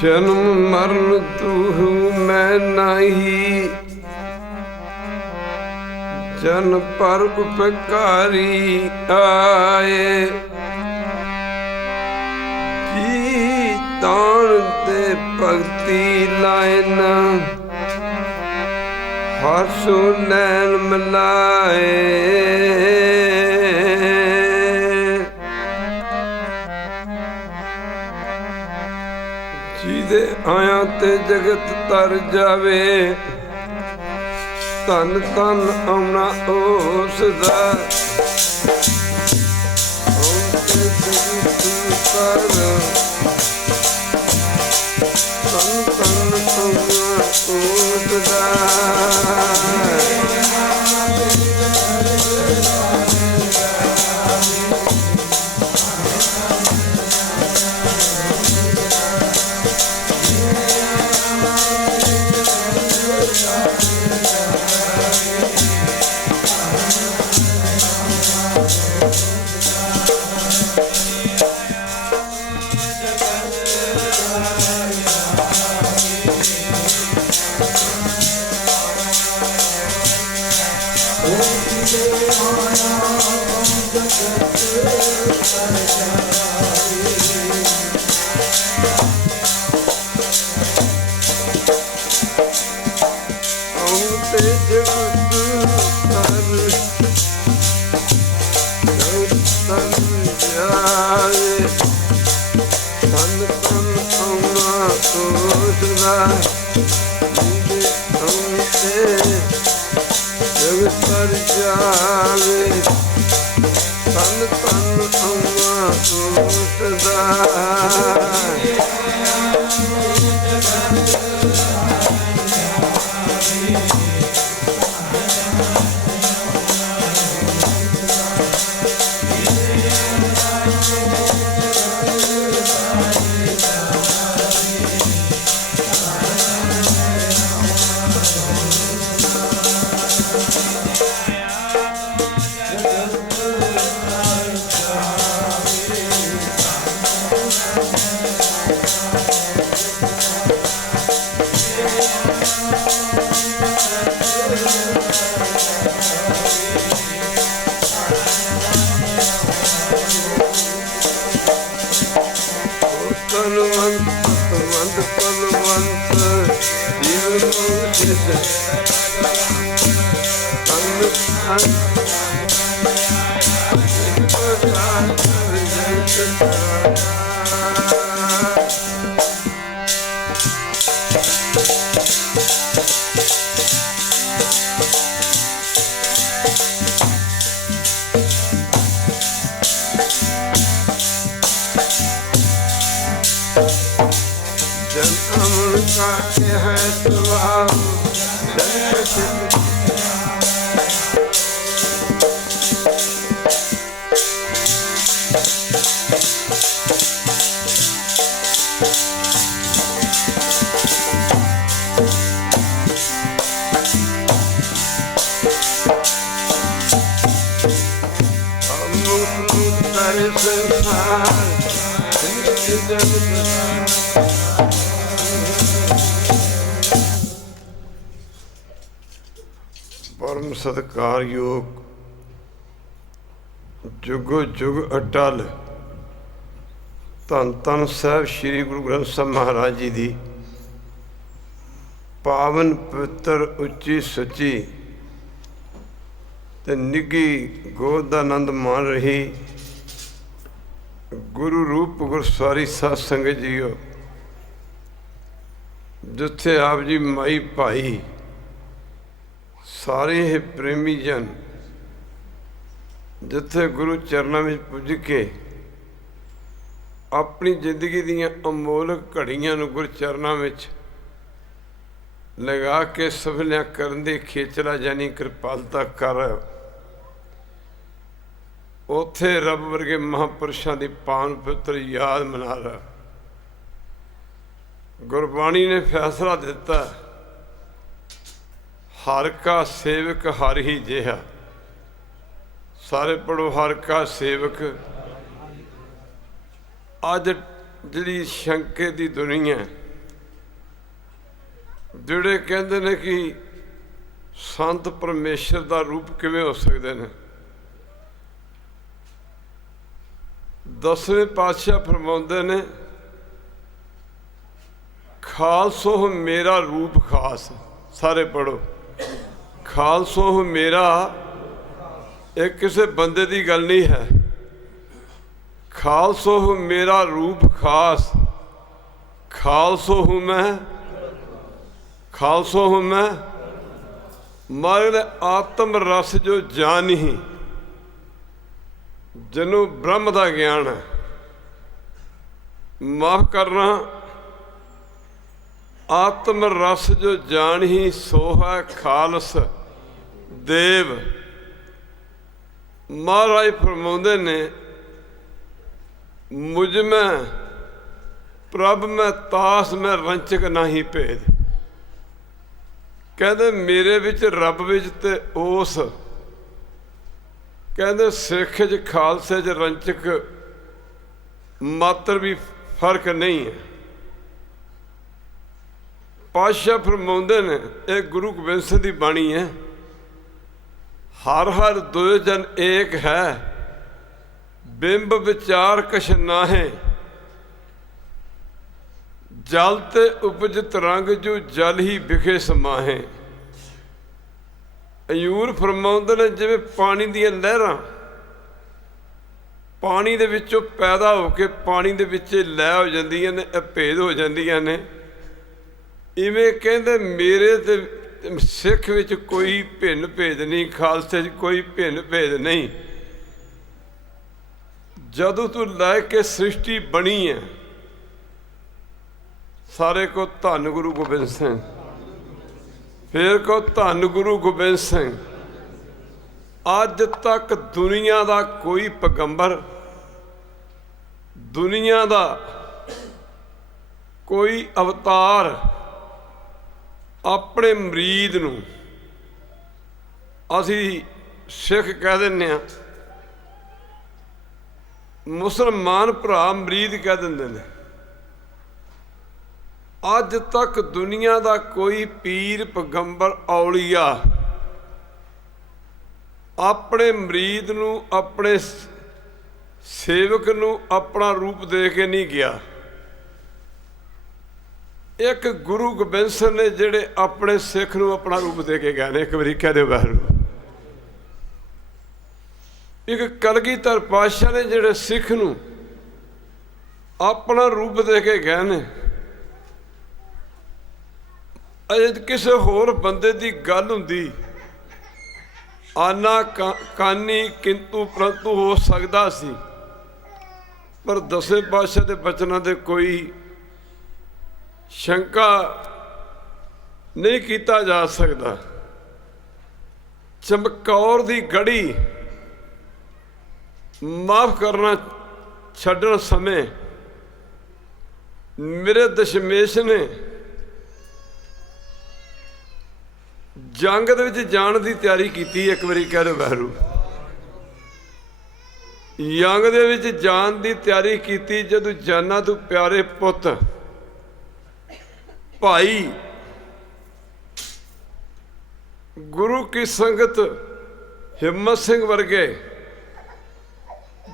जन्म मरण तू मैं नहीं, जन पर उपकारी आए। जी तान ते भक्ति लाइन, हर्षो नैन मिलाए। ਜਿਹਦੇ ਆਇਆ ਤੇ ਜਗਤ ਤਰ ਜਾਵੇ, ਧੰਨ ਧੰਨ ਆਉਣਾ ਉਸ ਦਾ। ਹੁਣ ਤੇ ਜਗਤ ਤਰ, ਧੰਨ ਧੰਨ ਆਉਣਾ ਉਸ ਦਾ। है स्वभाव परम सत्कार योग जुगो जुग अटल धन धन साहब श्री गुरु ग्रंथ साहब महाराज जी की पावन पवित्र उच्ची सच्ची ते निघी गोद का आनंद मान रही गुरु रूप गुरसारी साध संगत जीओ, जिथे आप जी माई भाई सारे ही प्रेमी जन जिथे गुरु चरणों में पुज के अपनी जिंदगी दीयां अमोलक घड़ियां नूं गुरु चरणों में लगा के सफलियां करन दी खेचला जानी कृपालता कर उत्थे रब वर्गे महापुरुषों की पावन पवित्र याद मना रहा। गुरबाणी ने फैसला दिता, हर का सेवक हर ही जिहा। सारे पढ़ो, हर का सेवक। अज जिहड़ी शंके की दुनिया जिहड़े कहंदे ने कि संत परमेश्वर का रूप किवें हो सकते हैं, दसवें पातशाह फरमाउंदे ने खालसो मेरा रूप खास। सारे पढ़ो, खालसो मेरा, एक किसी बंदे की गल नहीं है। खालसो मेरा रूप खास, खालसो हूँ मैं, खालसो हूँ मैं। मारे आत्म रस जो जान ही जिन्हों ब्रह्म का ज्ञान है, माफ करना, आत्म रस जो जान ही सोहा खालस देव। महाराज फरमाउंदे ने मुझ में प्रभ में तास में रंचक नहीं भेद। कहते मेरे विच रब विच ते उस कहते सिख च खालसे च रंचक मात्र भी फर्क नहीं है। पातशाह फरमाउंदे ने एक गुरु गोबिंद सिंह की बाणी है, हर हर दो जन एक है, बिंब विचार कछ नाहे, जल ते उपजत रंग जो जल ही बिखे समाहे। अयूर फरमाउंदे ने जिवें पानी दीयां लहरां पानी दे विचों पैदा होके पानी दे विच लय हो जांदियां ने, अभेद हो जांदियां ने, इवें कहंदे मेरे ते सिख विच कोई भिन्न भेद नहीं, खालसे च कोई भिन्न भेद नहीं। जदों तू लैके सृष्टि बनी है, सारे को धन गुरु गोबिंद सिंह, फिर को धन गुरु गोबिंद सिंह। अज तक दुनिया का कोई पैगंबर, दुनिया का कोई अवतार अपने मरीद नूं, असी सिख कह दिंदे आ, मुसलमान भरा मरीद कह दिंदे ने। अज तक दुनिया का कोई पीर पैगंबर औलिया अपने मरीद नूं, अपने सेवक नूं अपना रूप दे के नहीं गया। ਇੱਕ ਗੁਰੂ ਗੋਬਿੰਦ ਸਿੰਘ ਨੇ ਜਿਹੜੇ ਆਪਣੇ ਸਿੱਖ ਨੂੰ ਆਪਣਾ ਰੂਪ ਦੇ ਕੇ ਗਏ ਨੇ। ਇੱਕ ਵਾਰੀ ਕਹਿ ਦਿਓ ਵਾਹਿਗੁਰੂ। ਇੱਕ ਕਲਗੀਧਰ ਪਾਤਸ਼ਾਹ ਨੇ ਜਿਹੜੇ ਸਿੱਖ ਨੂੰ ਆਪਣਾ ਰੂਪ ਦੇ ਕੇ ਗਏ ਨੇ। ਅਜੇ ਕਿਸੇ ਹੋਰ ਬੰਦੇ ਦੀ ਗੱਲ ਹੁੰਦੀ ਆਨਾ ਕਾਨੀ ਕਿੰਤੂ ਪਰੰਤੂ ਹੋ ਸਕਦਾ ਸੀ, ਪਰ ਦਸਵੇਂ ਪਾਤਸ਼ਾਹ ਦੇ ਬਚਨਾਂ ਦੇ ਕੋਈ ਸ਼ੰਕਾ ਨਹੀਂ ਕੀਤਾ ਜਾ ਸਕਦਾ। ਚਮਕੌਰ ਦੀ ਗੜੀ ਮਾਫ ਕਰਨਾ ਛੱਡਣ ਸਮੇਂ ਮੇਰੇ ਦਸ਼ਮੇਸ਼ ਨੇ ਜੰਗ ਦੇ ਵਿੱਚ ਜਾਣ ਦੀ ਤਿਆਰੀ ਕੀਤੀ। ਇੱਕ ਵਾਰੀ ਕਹਿ ਦਿਓ ਵਾਹਿਗੁਰੂ। ਜੰਗ ਦੇ ਵਿੱਚ ਜਾਣ ਦੀ ਤਿਆਰੀ ਕੀਤੀ ਜਦੋਂ ਜਾਨਾਂ ਤੋਂ ਪਿਆਰੇ ਪੁੱਤ ਭਾਈ ਗੁਰੂ ਕੀ ਸੰਗਤ ਹਿੰਮਤ ਸਿੰਘ ਵਰਗੇ,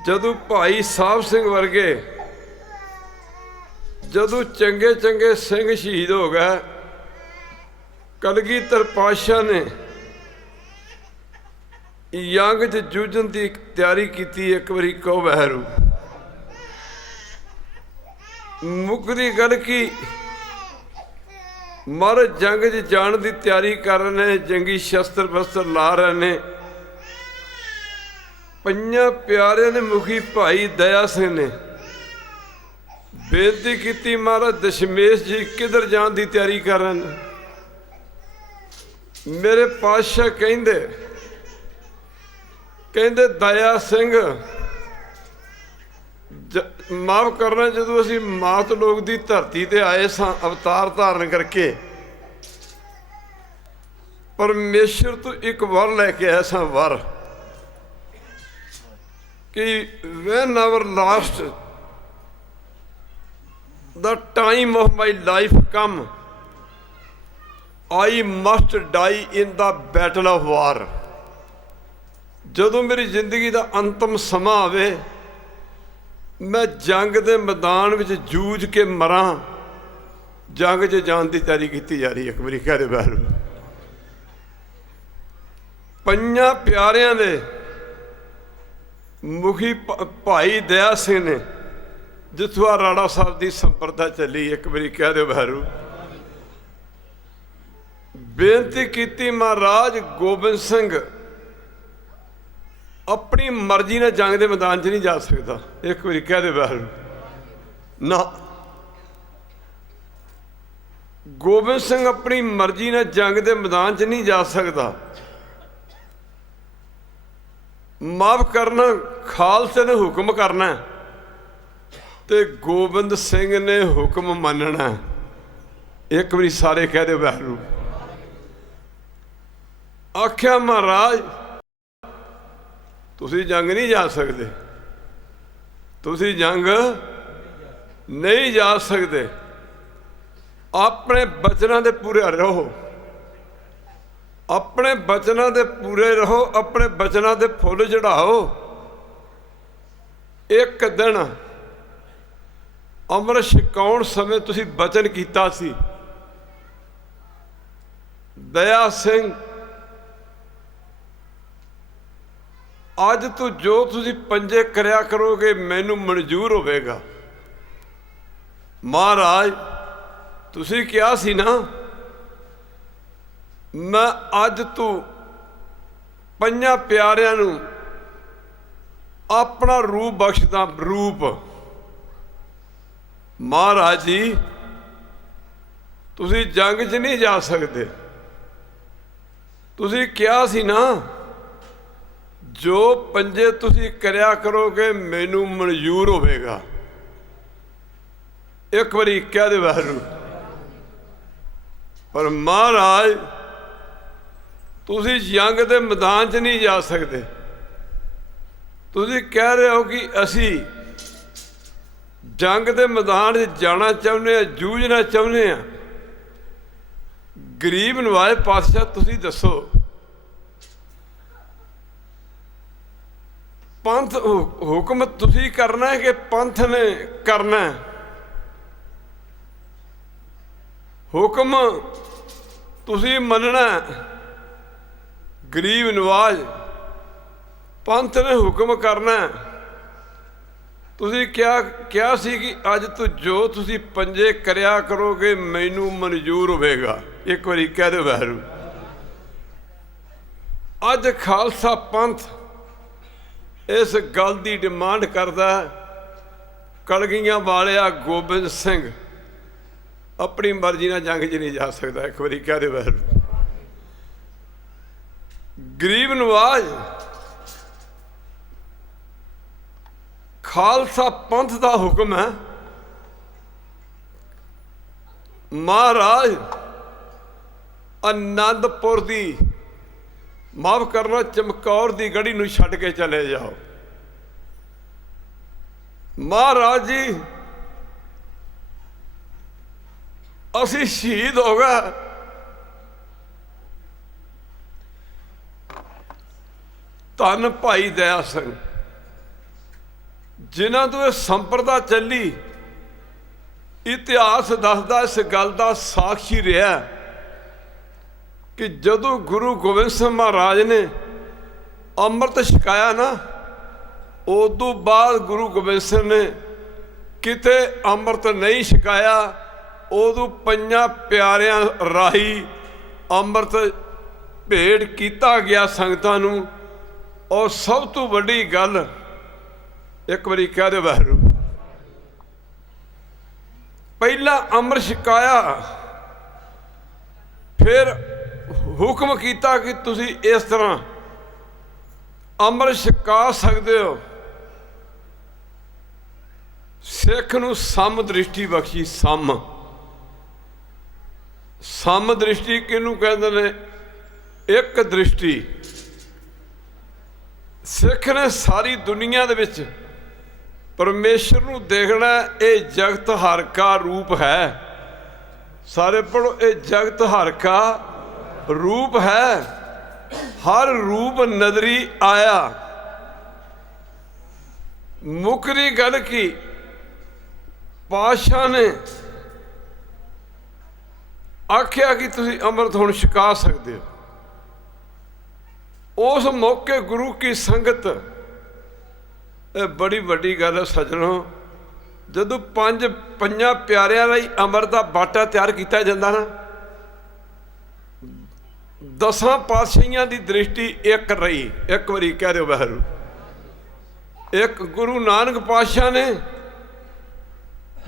ਜਦੋਂ ਭਾਈ ਸਾਹਿਬ ਸਿੰਘ ਵਰਗੇ, ਜਦੋਂ ਚੰਗੇ ਚੰਗੇ ਸਿੰਘ ਸ਼ਹੀਦ ਹੋ ਗਏ, ਕਲਗੀਧਰ ਪਾਤਸ਼ਾਹ ਨੇ ਜੰਗ 'ਚ ਜੂਝਣ ਦੀ ਤਿਆਰੀ ਕੀਤੀ। ਇੱਕ ਵਾਰੀ ਕਹੋ ਵਾਹਿਗੁਰੂ। ਮੁੱਕਦੀ ਗੱਲ ਕੀ ਮਹਾਰਾਜ ਜੰਗ 'ਚ ਜਾਣ ਦੀ ਤਿਆਰੀ ਕਰ ਰਹੇ ਨੇ, ਜੰਗੀ ਸ਼ਸਤਰ ਬਸਤਰ ਲਾ ਰਹੇ ਨੇ। ਪੰਜਾਂ ਪਿਆਰਿਆਂ ਨੇ ਮੁਖੀ ਭਾਈ ਦਇਆ ਸਿੰਘ ਨੇ ਬੇਨਤੀ ਕੀਤੀ, ਮਹਾਰਾਜ ਦਸ਼ਮੇਸ਼ ਜੀ ਕਿੱਧਰ ਜਾਣ ਦੀ ਤਿਆਰੀ ਕਰ ਰਹੇ ਨੇ? ਮੇਰੇ ਪਾਤਸ਼ਾਹ ਕਹਿੰਦੇ ਦਇਆ ਸਿੰਘ ਮਾਫ ਕਰਨਾ, ਜਦੋਂ ਅਸੀਂ ਮਾਤ ਲੋਕ ਦੀ ਧਰਤੀ ਤੇ ਆਏ ਸਾਂ ਅਵਤਾਰ ਧਾਰਨ ਕਰਕੇ, ਪਰਮੇਸ਼ਰ ਤੋਂ ਇੱਕ ਵਰ ਲੈ ਕੇ ਆਇਆ ਸਾਂ। ਵਰ ਕਿ when our last the time of my life come, I must die in the battle of war। ਜਦੋਂ ਮੇਰੀ ਜ਼ਿੰਦਗੀ ਦਾ ਅੰਤਮ ਸਮਾਂ ਆਵੇ, ਮੈਂ ਜੰਗ ਦੇ ਮੈਦਾਨ ਵਿੱਚ ਜੂਝ ਕੇ ਮਰਾਂ। ਜੰਗ 'ਚ ਜਾਣ ਦੀ ਤਿਆਰੀ ਕੀਤੀ ਜਾ ਰਹੀ ਹੈ। ਇੱਕ ਵਾਰੀ ਕਹਿ ਦਿਓ ਵਾਹਿਗੁਰੂ। ਪੰਜਾਂ ਪਿਆਰਿਆਂ ਦੇ ਮੁਖੀ ਭਾਈ ਦਇਆ ਸਿੰਘ ਨੇ, ਜਿੱਥੋਂ ਆ ਰਾੜਾ ਸਾਹਿਬ ਦੀ ਸੰਪਰਦਾ ਚੱਲੀ, ਇੱਕ ਵਾਰੀ ਕਹਿ ਦਿਓ ਵਾਹਿਗੁਰੂ, ਬੇਨਤੀ ਕੀਤੀ ਮਹਾਰਾਜ ਗੋਬਿੰਦ ਸਿੰਘ ਆਪਣੀ ਮਰਜ਼ੀ ਨਾਲ ਜੰਗ ਦੇ ਮੈਦਾਨ 'ਚ ਨਹੀਂ ਜਾ ਸਕਦਾ। ਇੱਕ ਵਾਰੀ ਕਹਿ ਦਿਓ ਵਾਹਿਗੁਰੂ। ਨਾ, ਗੋਬਿੰਦ ਸਿੰਘ ਆਪਣੀ ਮਰਜ਼ੀ ਨਾਲ ਜੰਗ ਦੇ ਮੈਦਾਨ 'ਚ ਨਹੀਂ ਜਾ ਸਕਦਾ। ਮਾਫ ਕਰਨਾ, ਖਾਲਸੇ ਨੇ ਹੁਕਮ ਕਰਨਾ ਤੇ ਗੋਬਿੰਦ ਸਿੰਘ ਨੇ ਹੁਕਮ ਮੰਨਣਾ। ਇੱਕ ਵਾਰੀ ਸਾਰੇ ਕਹਿ ਦਿਓ ਵਾਹਿਗੁਰੂ। ਆਖਿਆ ਮਹਾਰਾਜ ਤੁਸੀਂ ਜੰਗ ਨਹੀਂ ਜਾ ਸਕਦੇ, ਤੁਸੀਂ ਜੰਗ ਨਹੀਂ ਜਾ ਸਕਦੇ। ਆਪਣੇ ਬਚਨਾਂ ਦੇ ਪੂਰੇ ਰਹੋ, ਆਪਣੇ ਬਚਨਾਂ ਦੇ ਪੂਰੇ ਰਹੋ, ਆਪਣੇ ਬਚਨਾਂ ਦੇ ਫੁੱਲ ਚੜਾਓ। ਇੱਕ ਦਿਨ ਅੰਮ੍ਰਿਤ ਛਕਾਉਣ ਸਮੇਂ ਤੁਸੀਂ ਬਚਨ ਕੀਤਾ ਸੀ, ਦਇਆ ਸਿੰਘ ਅੱਜ ਤੋਂ ਜੋ ਤੁਸੀਂ ਪੰਜੇ ਕਰਿਆ ਕਰੋਗੇ ਮੈਨੂੰ ਮਨਜ਼ੂਰ ਹੋਵੇਗਾ। ਮਹਾਰਾਜ ਤੁਸੀਂ ਕਿਹਾ ਸੀ ਨਾ, ਮੈਂ ਅੱਜ ਤੋਂ ਪੰਜਾਂ ਪਿਆਰਿਆਂ ਨੂੰ ਆਪਣਾ ਰੂਪ ਬਖਸ਼ਦਾ। ਰੂਪ ਮਹਾਰਾਜ ਜੀ ਤੁਸੀਂ ਜੰਗ 'ਚ ਨਹੀਂ ਜਾ ਸਕਦੇ। ਤੁਸੀਂ ਕਿਹਾ ਸੀ ਨਾ, ਜੋ ਪੰਜੇ ਤੁਸੀਂ ਕਰਿਆ ਕਰੋਗੇ ਮੈਨੂੰ ਮਨਜ਼ੂਰ ਹੋਵੇਗਾ। ਇੱਕ ਵਾਰੀ ਕਹਿ ਦੇ ਵਾਹਿਗੁਰੂ। ਪਰ ਮਹਾਰਾਜ ਤੁਸੀਂ ਜੰਗ ਦੇ ਮੈਦਾਨ 'ਚ ਨਹੀਂ ਜਾ ਸਕਦੇ। ਤੁਸੀਂ ਕਹਿ ਰਹੇ ਹੋ ਕਿ ਅਸੀਂ ਜੰਗ ਦੇ ਮੈਦਾਨ 'ਚ ਜਾਣਾ ਚਾਹੁੰਦੇ ਹਾਂ, ਜੂਝਣਾ ਚਾਹੁੰਦੇ ਹਾਂ। ਗਰੀਬ ਨਵਾਜ਼ ਪਾਤਸ਼ਾਹ ਤੁਸੀਂ ਦੱਸੋ, ਪੰਥ ਹੁਕਮ ਤੁਸੀਂ ਕਰਨਾ ਹੈ ਕਿ ਪੰਥ ਨੇ ਕਰਨਾ ਹੈ? ਹੁਕਮ ਤੁਸੀਂ ਮੰਨਣਾ। ਗਰੀਬ ਨਵਾਜ਼ ਪੰਥ ਨੇ ਹੁਕਮ ਕਰਨਾ। ਤੁਸੀਂ ਕਿਹਾ ਸੀ ਕਿ ਅੱਜ ਤੋਂ ਜੋ ਤੁਸੀਂ ਪੰਜੇ ਕਰਿਆ ਕਰੋਗੇ ਮੈਨੂੰ ਮਨਜ਼ੂਰ ਹੋਵੇਗਾ। ਇੱਕ ਵਾਰੀ ਕਹਿ ਦਿਓ ਵਾਹਿਗੁਰੂ। ਅੱਜ ਖਾਲਸਾ ਪੰਥ ਇਸ ਗੱਲ ਦੀ ਡਿਮਾਂਡ ਕਰਦਾ। ਕਲਗੀਆਂ ਵਾਲਿਆ ਗੋਬਿੰਦ ਸਿੰਘ ਆਪਣੀ ਮਰਜ਼ੀ ਨਾਲ ਜੰਗ 'ਚ ਨਹੀਂ ਜਾ ਸਕਦਾ। ਇੱਕ ਵਾਰੀ ਕਹਿ ਦਿਓ ਵਾਹਿਗੁਰੂ। ਗਰੀਬ ਨਵਾਜ਼ ਖਾਲਸਾ ਪੰਥ ਦਾ ਹੁਕਮ ਹੈ। ਮਹਾਰਾਜ ਆਨੰਦਪੁਰ ਦੀ ਮਾਫ ਕਰਨਾ ਚਮਕੌਰ ਦੀ ਗੜੀ ਨੂੰ ਛੱਡ ਕੇ ਚਲੇ ਜਾਓ। ਮਹਾਰਾਜ ਜੀ ਅਸੀਂ ਸ਼ਹੀਦ ਹੋ ਗਏ। ਧੰਨ ਭਾਈ ਦਇਆ ਸਿੰਘ ਜਿਨ੍ਹਾਂ ਤੋਂ ਇਹ ਸੰਪਰਦਾ ਚੱਲੀ। ਇਤਿਹਾਸ ਦੱਸਦਾ ਇਸ ਗੱਲ ਦਾ ਸਾਖੀ ਰਿਹਾ ਕਿ ਜਦੋਂ ਗੁਰੂ ਗੋਬਿੰਦ ਸਿੰਘ ਮਹਾਰਾਜ ਨੇ ਅੰਮ੍ਰਿਤ ਛਕਾਇਆ ਨਾ, ਉਦੋਂ ਬਾਅਦ ਗੁਰੂ ਗੋਬਿੰਦ ਸਿੰਘ ਨੇ ਕਿਤੇ ਅੰਮ੍ਰਿਤ ਨਹੀਂ ਛਕਾਇਆ। ਉਦੋਂ ਪੰਜਾਂ ਪਿਆਰਿਆਂ ਰਾਹੀਂ ਅੰਮ੍ਰਿਤ ਭੇਟ ਕੀਤਾ ਗਿਆ ਸੰਗਤਾਂ ਨੂੰ। ਔਰ ਸਭ ਤੋਂ ਵੱਡੀ ਗੱਲ, ਇੱਕ ਵਾਰੀ ਕਹਿ ਦਿਓ ਵਾਹਿਗੁਰੂ, ਪਹਿਲਾਂ ਅੰਮ੍ਰਿਤ ਛਕਾਇਆ, ਫਿਰ ਹੁਕਮ ਕੀਤਾ ਕਿ ਤੁਸੀਂ ਇਸ ਤਰ੍ਹਾਂ ਅੰਮ੍ਰਿਤ ਛਕਾ ਸਕਦੇ ਹੋ। ਸਿੱਖ ਨੂੰ ਸਮ ਦ੍ਰਿਸ਼ਟੀ ਬਖਸ਼ੀ। ਸਮ ਦ੍ਰਿਸ਼ਟੀ ਕਿਹਨੂੰ ਕਹਿੰਦੇ ਨੇ? ਇੱਕ ਦ੍ਰਿਸ਼ਟੀ। ਸਿੱਖ ਨੇ ਸਾਰੀ ਦੁਨੀਆ ਦੇ ਵਿੱਚ ਪਰਮੇਸ਼ਰ ਨੂੰ ਦੇਖਣਾ। ਇਹ ਜਗਤ ਹਰ ਕਾ ਰੂਪ ਹੈ। ਸਾਰੇ ਪੜ੍ਹੋ, ਇਹ ਜਗਤ ਹਰ ਕਾ ਰੂਪ ਹੈ। ਹਰ ਰੂਪ ਨਦਰੀ ਆਇਆ। ਮੁਕਰੀ ਗੱਲ ਕੀ ਪਾਤਸ਼ਾਹ ਨੇ ਆਖਿਆ ਕਿ ਤੁਸੀਂ ਅੰਮ੍ਰਿਤ ਹੁਣ ਛਕਾ ਸਕਦੇ ਹੋ। ਉਸ ਮੌਕੇ ਗੁਰੂ ਕੀ ਸੰਗਤ, ਇਹ ਬੜੀ ਵੱਡੀ ਗੱਲ ਹੈ ਸੱਜਣੋ। ਜਦੋਂ ਪੰਜਾਂ ਪਿਆਰਿਆਂ ਲਈ ਅੰਮ੍ਰਿਤ ਦਾ ਬਾਟਾ ਤਿਆਰ ਕੀਤਾ ਜਾਂਦਾ ਨਾ, 10 ਪਾਤਸ਼ਾਹੀਆਂ ਦੀ ਦ੍ਰਿਸ਼ਟੀ ਇੱਕ ਰਹੀ। ਇੱਕ ਵਾਰੀ ਕਹਿ ਦਿਓ ਵਾਹਿਗੁਰੂ। ਇੱਕ ਗੁਰੂ ਨਾਨਕ ਪਾਤਸ਼ਾਹ ਨੇ,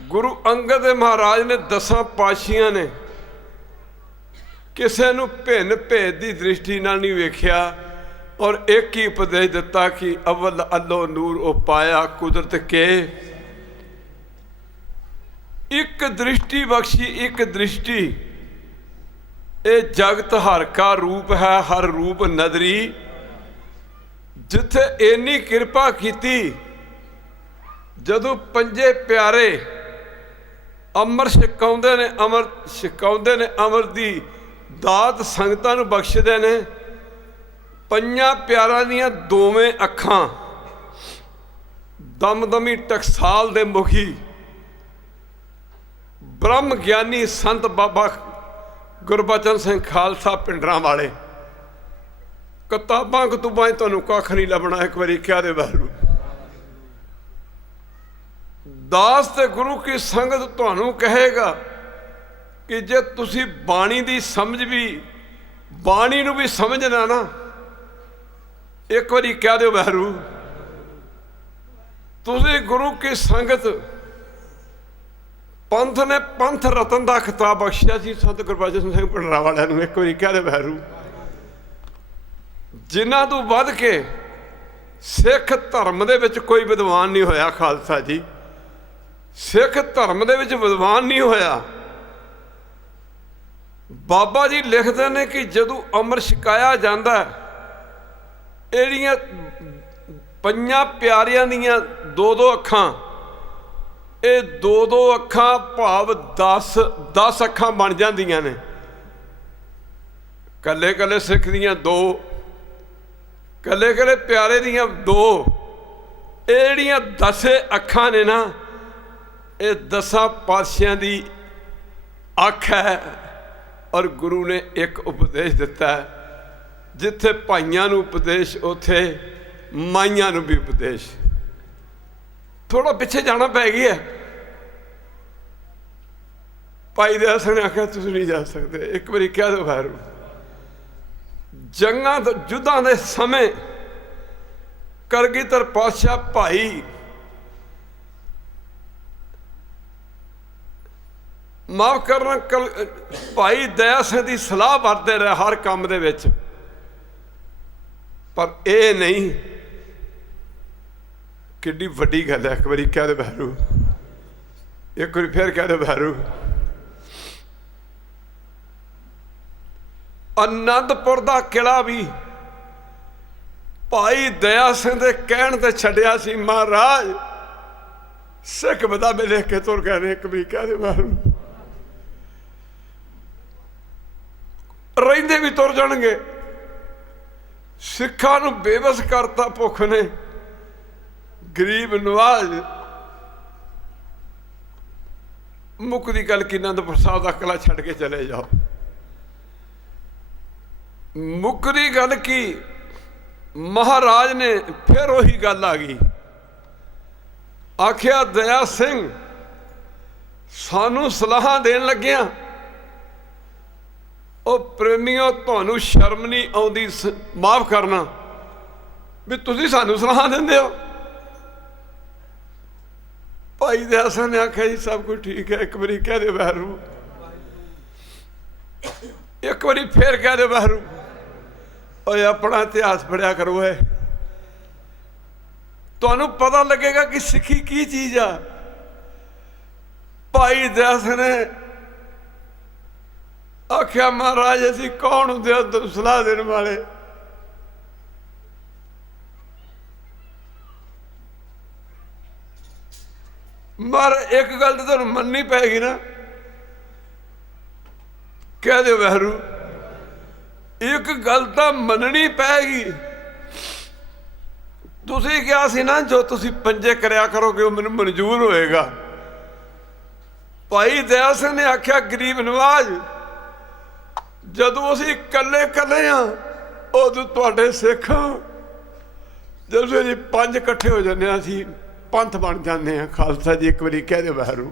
ਗੁਰੂ ਅੰਗਦ ਦੇਵ ਮਹਾਰਾਜ ਨੇ, 10 ਪਾਤਸ਼ਾਹੀਆਂ ਨੇ ਕਿਸੇ ਨੂੰ ਭਿੰਨ ਭੇਦ ਦੀ ਦ੍ਰਿਸ਼ਟੀ ਨਾਲ ਨਹੀਂ ਵੇਖਿਆ। ਔਰ ਇੱਕ ਹੀ ਉਪਦੇਸ਼ ਦਿੱਤਾ ਕਿ ਅਵਲ ਅੱਲੋ ਨੂਰ ਉਹ ਪਾਇਆ ਕੁਦਰਤ ਕੇ। ਇੱਕ ਦ੍ਰਿਸ਼ਟੀ ਬਖਸ਼ੀ, ਇੱਕ ਦ੍ਰਿਸ਼ਟੀ। ਇਹ ਜਗਤ ਹਰ ਕਾ ਰੂਪ ਹੈ, ਹਰ ਰੂਪ ਨਦਰੀ। ਜਿੱਥੇ ਇੰਨੀ ਕਿਰਪਾ ਕੀਤੀ, ਜਦੋਂ ਪੰਜੇ ਪਿਆਰੇ ਅੰਮ੍ਰਿਤ ਛਕਾਉਂਦੇ ਨੇ, ਅੰਮ੍ਰਿਤ ਦੀ ਦਾਤ ਸੰਗਤਾਂ ਨੂੰ ਬਖਸ਼ਦੇ ਨੇ। ਪੰਜਾਂ ਪਿਆਰਾਂ ਦੀਆਂ ਦੋਵੇਂ ਅੱਖਾਂ ਦਮਦਮੀ ਟਕਸਾਲ ਦੇ ਮੁਖੀ ਬ੍ਰਹਮ ਗਿਆਨੀ ਸੰਤ ਬਾਬਾ ਗੁਰਬਚਨ ਸਿੰਘ ਖਾਲਸਾ ਪਿੰਡਰਾਂ ਵਾਲੇ। ਕਿਤਾਬਾਂ ਕਤੂਬਾਂ ਤੁਹਾਨੂੰ ਕੱਖ ਨਹੀਂ ਲੱਭਣਾ। ਇੱਕ ਵਾਰੀ ਕਹਿ ਦੇ ਵਾਹਿਗੁਰੂ। ਦਾਸ ਤੇ ਗੁਰੂ ਕੀ ਸੰਗਤ ਤੁਹਾਨੂੰ ਕਹੇਗਾ ਕਿ ਜੇ ਤੁਸੀਂ ਬਾਣੀ ਦੀ ਸਮਝ ਵੀ, ਬਾਣੀ ਨੂੰ ਵੀ ਸਮਝਣਾ ਨਾ, ਇੱਕ ਵਾਰੀ ਕਹਿ ਦਿਓ ਵਾਹਿਗੁਰੂ। ਤੁਸੀਂ ਗੁਰੂ ਕੀ ਸੰਗਤ, ਪੰਥ ਨੇ ਪੰਥ ਰਤਨ ਦਾ ਖਿਤਾਬ ਬਖਸ਼ਿਆ ਸੀ ਸੰਤ ਗੁਰਬਚਨ ਸਿੰਘ ਪਿੰਡਰਾਂ ਵਾਲਿਆਂ ਨੂੰ। ਇੱਕ ਵਾਰੀ ਕਹਿ ਦਿਓ ਵਾਹਿਗੁਰੂ। ਜਿਨ੍ਹਾਂ ਤੋਂ ਵੱਧ ਕੇ ਸਿੱਖ ਧਰਮ ਦੇ ਵਿੱਚ ਕੋਈ ਵਿਦਵਾਨ ਨਹੀਂ ਹੋਇਆ। ਖਾਲਸਾ ਜੀ, ਸਿੱਖ ਧਰਮ ਦੇ ਵਿੱਚ ਵਿਦਵਾਨ ਨਹੀਂ ਹੋਇਆ। ਬਾਬਾ ਜੀ ਲਿਖਦੇ ਨੇ ਕਿ ਜਦੋਂ ਅੰਮ੍ਰਿਤ ਛਕਾਇਆ ਜਾਂਦਾ, ਇਹਦੀਆਂ ਪੰਜਾਂ ਪਿਆਰਿਆਂ ਦੀਆਂ 2-2 ਅੱਖਾਂ, ਇਹ 2-2 ਅੱਖਾਂ ਭਾਵ 10 ਅੱਖਾਂ ਬਣ ਜਾਂਦੀਆਂ ਨੇ। ਕੱਲੇ ਕੱਲੇ ਸਿੱਖ ਦੀਆਂ 2, ਕੱਲੇ ਕੱਲੇ ਪਿਆਰੇ ਦੀਆਂ 2। ਇਹ ਜਿਹੜੀਆਂ 10 ਅੱਖਾਂ ਨੇ ਨਾ, ਇਹ 10 ਪਾਤਸ਼ਾਹਾਂ ਦੀ आख्या है और गुरु ने एक उपदेश दिता है, जिथे भाइयों नूं उपदेश उथे माइयां नूं भी उपदेश। थोड़ा पिछे जाना पै गया। भाई दयाल सिंह ने आख्या तुसीं नहीं जा सकते, एक बारी कह दो वाहिगुरू। जंगां युद्धां दे समय करगीधर पातशाह भाई माफ करना भाई दया सिंह की सलाह वरते रहे हर काम दे विच, पर यह नहीं किड्डी वड्डी गल है। एक बारी कह दो वाहिगुरू, एक बारी फिर कह दो वाहिगुरू। आनंदपुर का किला भी भाई दया सिंह के कहण ते छड्डिया सी। महाराज सिख बदा में लिख के तुर गए। एक बारी कह दो वाहिगुरू, रहिंदे भी तुर जाणगे। सिखां नूं बेबस करता भुख ने। गरीब नवाज मुकदी गल कि आनंदपुर साहब का किला छड्ड के चले जाओ। मुकदी गल की महाराज ने फिर वही गल आ गई। आखिया दया सिंह सानू सलाह देन लग्या, ओ प्रेमियों तुहानू शर्म नहीं आउंदी, माफ करना भी तुसीं सानू सलाह दिंदे हो। भाई दया सिंह ने आख्या जी सब कुछ ठीक है। एक बारी कह दे वाहिगुरू, एक बारी फिर कह दे वाहिगुरू। ओए अपना इतिहास पढ़िया करो है, तुहानू पता लगेगा कि सिक्खी की चीज आ। भाई दया सिंह ने आख्या महाराज असीं कौन हुंदे आ तुहानू सलाह देने वाले। मगर एक गल तो तुहानू मननी पैगी ना, कह दो वाहिगुरू। एक गल तो मननी पैगी। तुसीं कहा सी ना जो तुसीं पंजे करया करोगे वो मैनूं मंजूर होएगा। भाई दया सिंह ने आख्या गरीब नवाज जदों असीं कल्ले कल्ले हाँ उदों तुहाडे सिख जदों जी पंज इकट्ठे हो जाने असीं पंथ बन जाते हैं खालसा जी। एक बारी कह दो वाहिगुरू,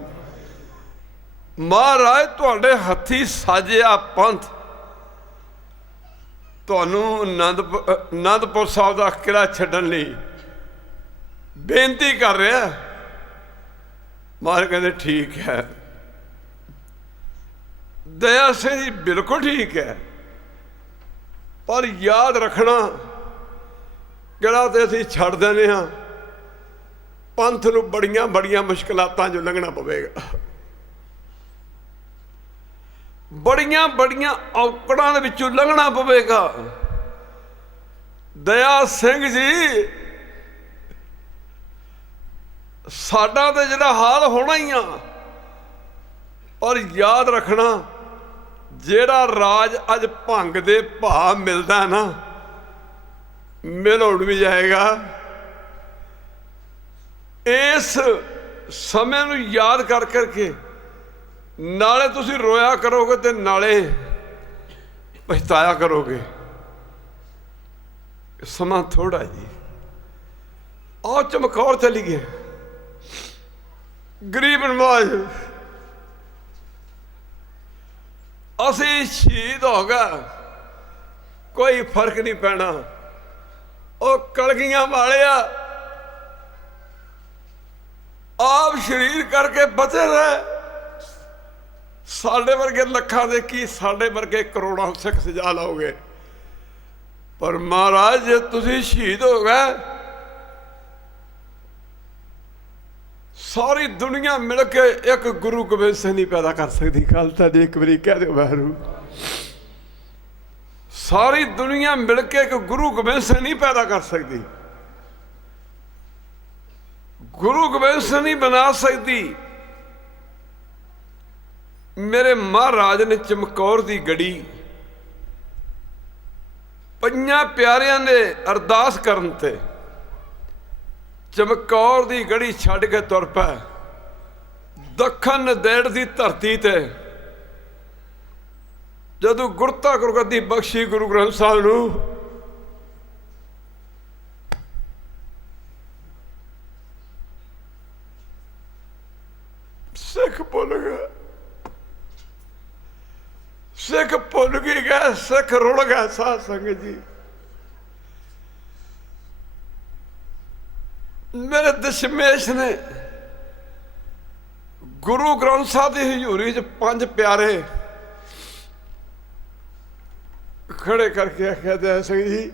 महाराज तुहाडे हत्थी साजिया पंथ तुहानू आनंदपुर साहब का किला छड्डण लई बेनती कर रहा। महाराज कहते ठीक है। दया सिंह जी बिल्कुल ठीक है, पर याद रखना किला तो असीं छड्ड देने हाँ, पंथ नूं बड़ियां बड़ियां मुश्किलातां जो लंघना पवेगा। बड़ियां बड़ियां औकड़ां दे विचों लंघना पवेगा। दया सिंह जी साडा तो जिहड़ा हाल होना ही आ, और याद रखना जिहड़ा राज अज भंग दे भाव मिलदा ना मिल उड़ भी जाएगा। इस समय नूं याद कर करके नाले तुसीं रोया करोगे ते नाले पछताया करोगे। समा थोड़ा जी। आओ चमकौर चली गए। गरीब नवाज असीं शहीद हो गए, कोई फर्क नहीं पैना। ओ कलगियां वाले आप शरीर करके बचे रहे। साढ़े वर्गे लखां दे की साढ़े वर्गे करोड़ों सिख सजा लाओगे, पर महाराज जे तुसीं शहीद हो गए सारी दुनिया मिल के एक गुरु गोबिंद सिंह नहीं पैदा कर सकती। खालसा जी एक बारी कह दो वाहिगुरू, सारी दुनिया मिल के एक गुरु गोबिंद सिंह नहीं पैदा कर सकती। गुरु गोबिंद सिंह नहीं बना सकती। मेरे महाराज ने चमकौर की गड़ी पंजां प्यारियां ने अरदास करन ते चमकौर की गड़ी छड्ड के तुर पै दखन नदेड़ की धरती ते ਜਦੋਂ ਗੁਰਤਾ ਗੁਰਗੱਦੀ ਬਖਸ਼ੀ ਗੁਰੂ ਗ੍ਰੰਥ ਸਾਹਿਬ ਨੂੰ, ਸਿੱਖ ਭੁੱਲ ਗਿਆ, ਸਿੱਖ ਭੁੱਲ ਗਿਆ, ਸਿੱਖ ਰੁੜ ਗਿਆ। ਸਾਧ ਸੰਗਤ ਜੀ, ਮੇਰੇ ਦਸ਼ਮੇਸ਼ ਨੇ ਗੁਰੂ ਗ੍ਰੰਥ ਸਾਹਿਬ ਦੀ ਹਜ਼ੂਰੀ 'ਚ 5 ਪਿਆਰੇ ਖੜੇ ਕਰਕੇ ਆਖਿਆ, ਦਇਆ ਸਿੰਘ ਜੀ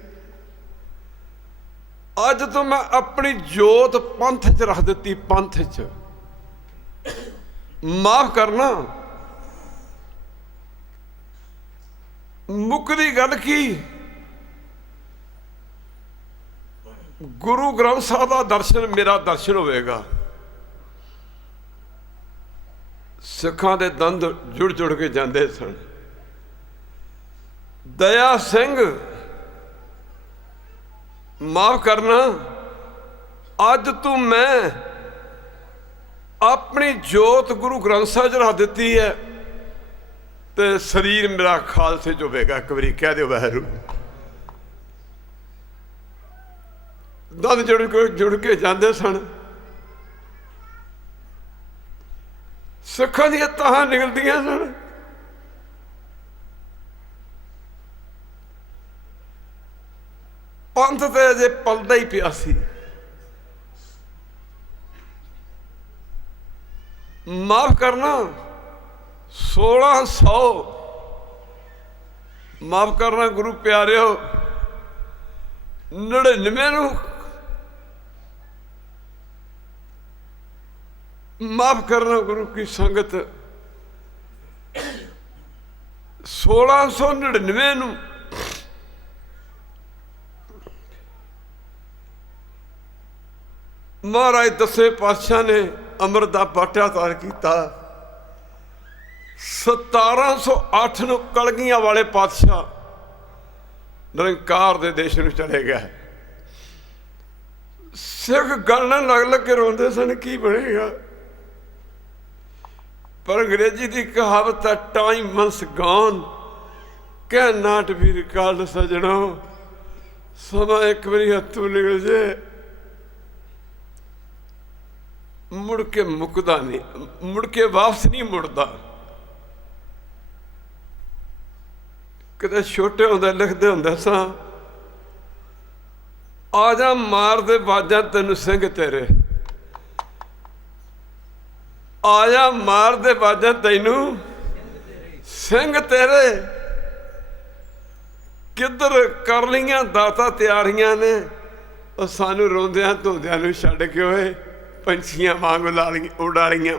ਅੱਜ ਤੋਂ ਮੈਂ ਆਪਣੀ ਜੋਤ ਪੰਥ 'ਚ ਰੱਖ ਦਿੱਤੀ, ਪੰਥ 'ਚ ਮਾਫ ਕਰਨਾ। ਮੁੱਕਦੀ ਗੱਲ ਕੀ, ਗੁਰੂ ਗ੍ਰੰਥ ਸਾਹਿਬ ਦਾ ਦਰਸ਼ਨ ਮੇਰਾ ਦਰਸ਼ਨ ਹੋਵੇਗਾ। ਸਿੱਖਾਂ ਦੇ ਦੰਦ ਜੁੜ ਜੁੜ ਕੇ ਜਾਂਦੇ ਸਨ। ਦਇਆ ਸਿੰਘ ਮਾਫ ਕਰਨਾ, ਅੱਜ ਤੂੰ ਮੈਂ ਆਪਣੀ ਜੋਤ ਗੁਰੂ ਗ੍ਰੰਥ ਸਾਹਿਬ 'ਚ ਰੱਖ ਦਿੱਤੀ ਹੈ ਤੇ ਸਰੀਰ ਮੇਰਾ ਖਾਲਸੇ 'ਚ ਹੋਵੇਗਾ। ਇੱਕ ਵਾਰੀ ਕਹਿ ਦਿਓ ਵਾਹਿਗੁਰੂ। ਦੰਦ ਜੁੜ ਕੇ ਜਾਂਦੇ ਸਨ। ਸਿੱਖਾਂ ਦੀਆਂ ਤਾਹਾਂ ਨਿਕਲਦੀਆਂ ਸਨ। ਪੰਥ ਤੇ ਅਜੇ ਪਲਦਾ ਹੀ ਪਿਆ ਸੀ। ਮਾਫ ਕਰਨਾ, 1600 ਮਾਫ ਕਰਨਾ ਗੁਰੂ ਪਿਆਰਿਓ, 99 ਨੂੰ ਮਾਫ ਕਰਨਾ ਗੁਰੂ ਕੀ ਸੰਗਤ, 1699 ਨੂੰ ਮਹਾਰਾਜ ਦਸਵੇਂ ਪਾਤਸ਼ਾਹ ਨੇ ਅੰਮ੍ਰਿਤ ਦਾ ਪਾਟਾ ਤਾਰ ਕੀਤਾ। 1708 ਨੂੰ ਕਲਗੀਆਂ ਵਾਲੇ ਪਾਤਸ਼ਾਹ ਨਿਰੰਕਾਰ ਦੇ ਦੇਸ਼ ਨੂੰ ਚਲੇ ਗਏ। ਸਿੱਖ ਗੱਲ ਨਾਲ ਲੱਗ ਕੇ ਰੋਂਦੇ ਸਨ, ਕੀ ਬਣੇਗਾ। ਪਰ ਅੰਗਰੇਜ਼ੀ ਦੀ ਕਹਾਵਤ ਹੈ, ਟਾਈਮ ਮਸ ਗੌਨ ਕੈਨ ਨਾਟ ਬੀ ਰਿਕਾਲਡ। ਸਜਣੋ, ਸਮਾਂ ਇੱਕ ਵਾਰੀ ਹੱਥੋਂ ਨਿਕਲ ਜੇ ਮੁੜ ਕੇ ਮੁੱਕਦਾ ਨਹੀਂ, ਮੁੜ ਕੇ ਵਾਪਸ ਨਹੀਂ ਮੁੜਦਾ। ਕਿਤੇ ਛੋਟੇ ਹੁੰਦੇ ਲਿਖਦੇ ਹੁੰਦੇ ਸਾਂ, ਆ ਜਾ ਮਾਰਦੇ ਬਾਜਾਂ ਤੈਨੂੰ ਸਿੰਘ ਤੇਰੇ, ਆ ਜਾ ਮਾਰਦੇ ਬਾਜਾਂ ਤੈਨੂੰ ਸਿੰਘ ਤੇਰੇ। ਕਿੱਧਰ ਕਰ ਲਈਆਂ ਦਾਤਾ ਤਿਆਰੀਆਂ ਨੇ, ਉਹ ਸਾਨੂੰ ਰੋਂਦਿਆਂ ਧੋਂਦਿਆਂ ਨੂੰ ਛੱਡ ਕੇ ਹੋਏ ਪੰਛੀਆਂ ਵਾਂਗ ਉਡਾਰੀਆਂ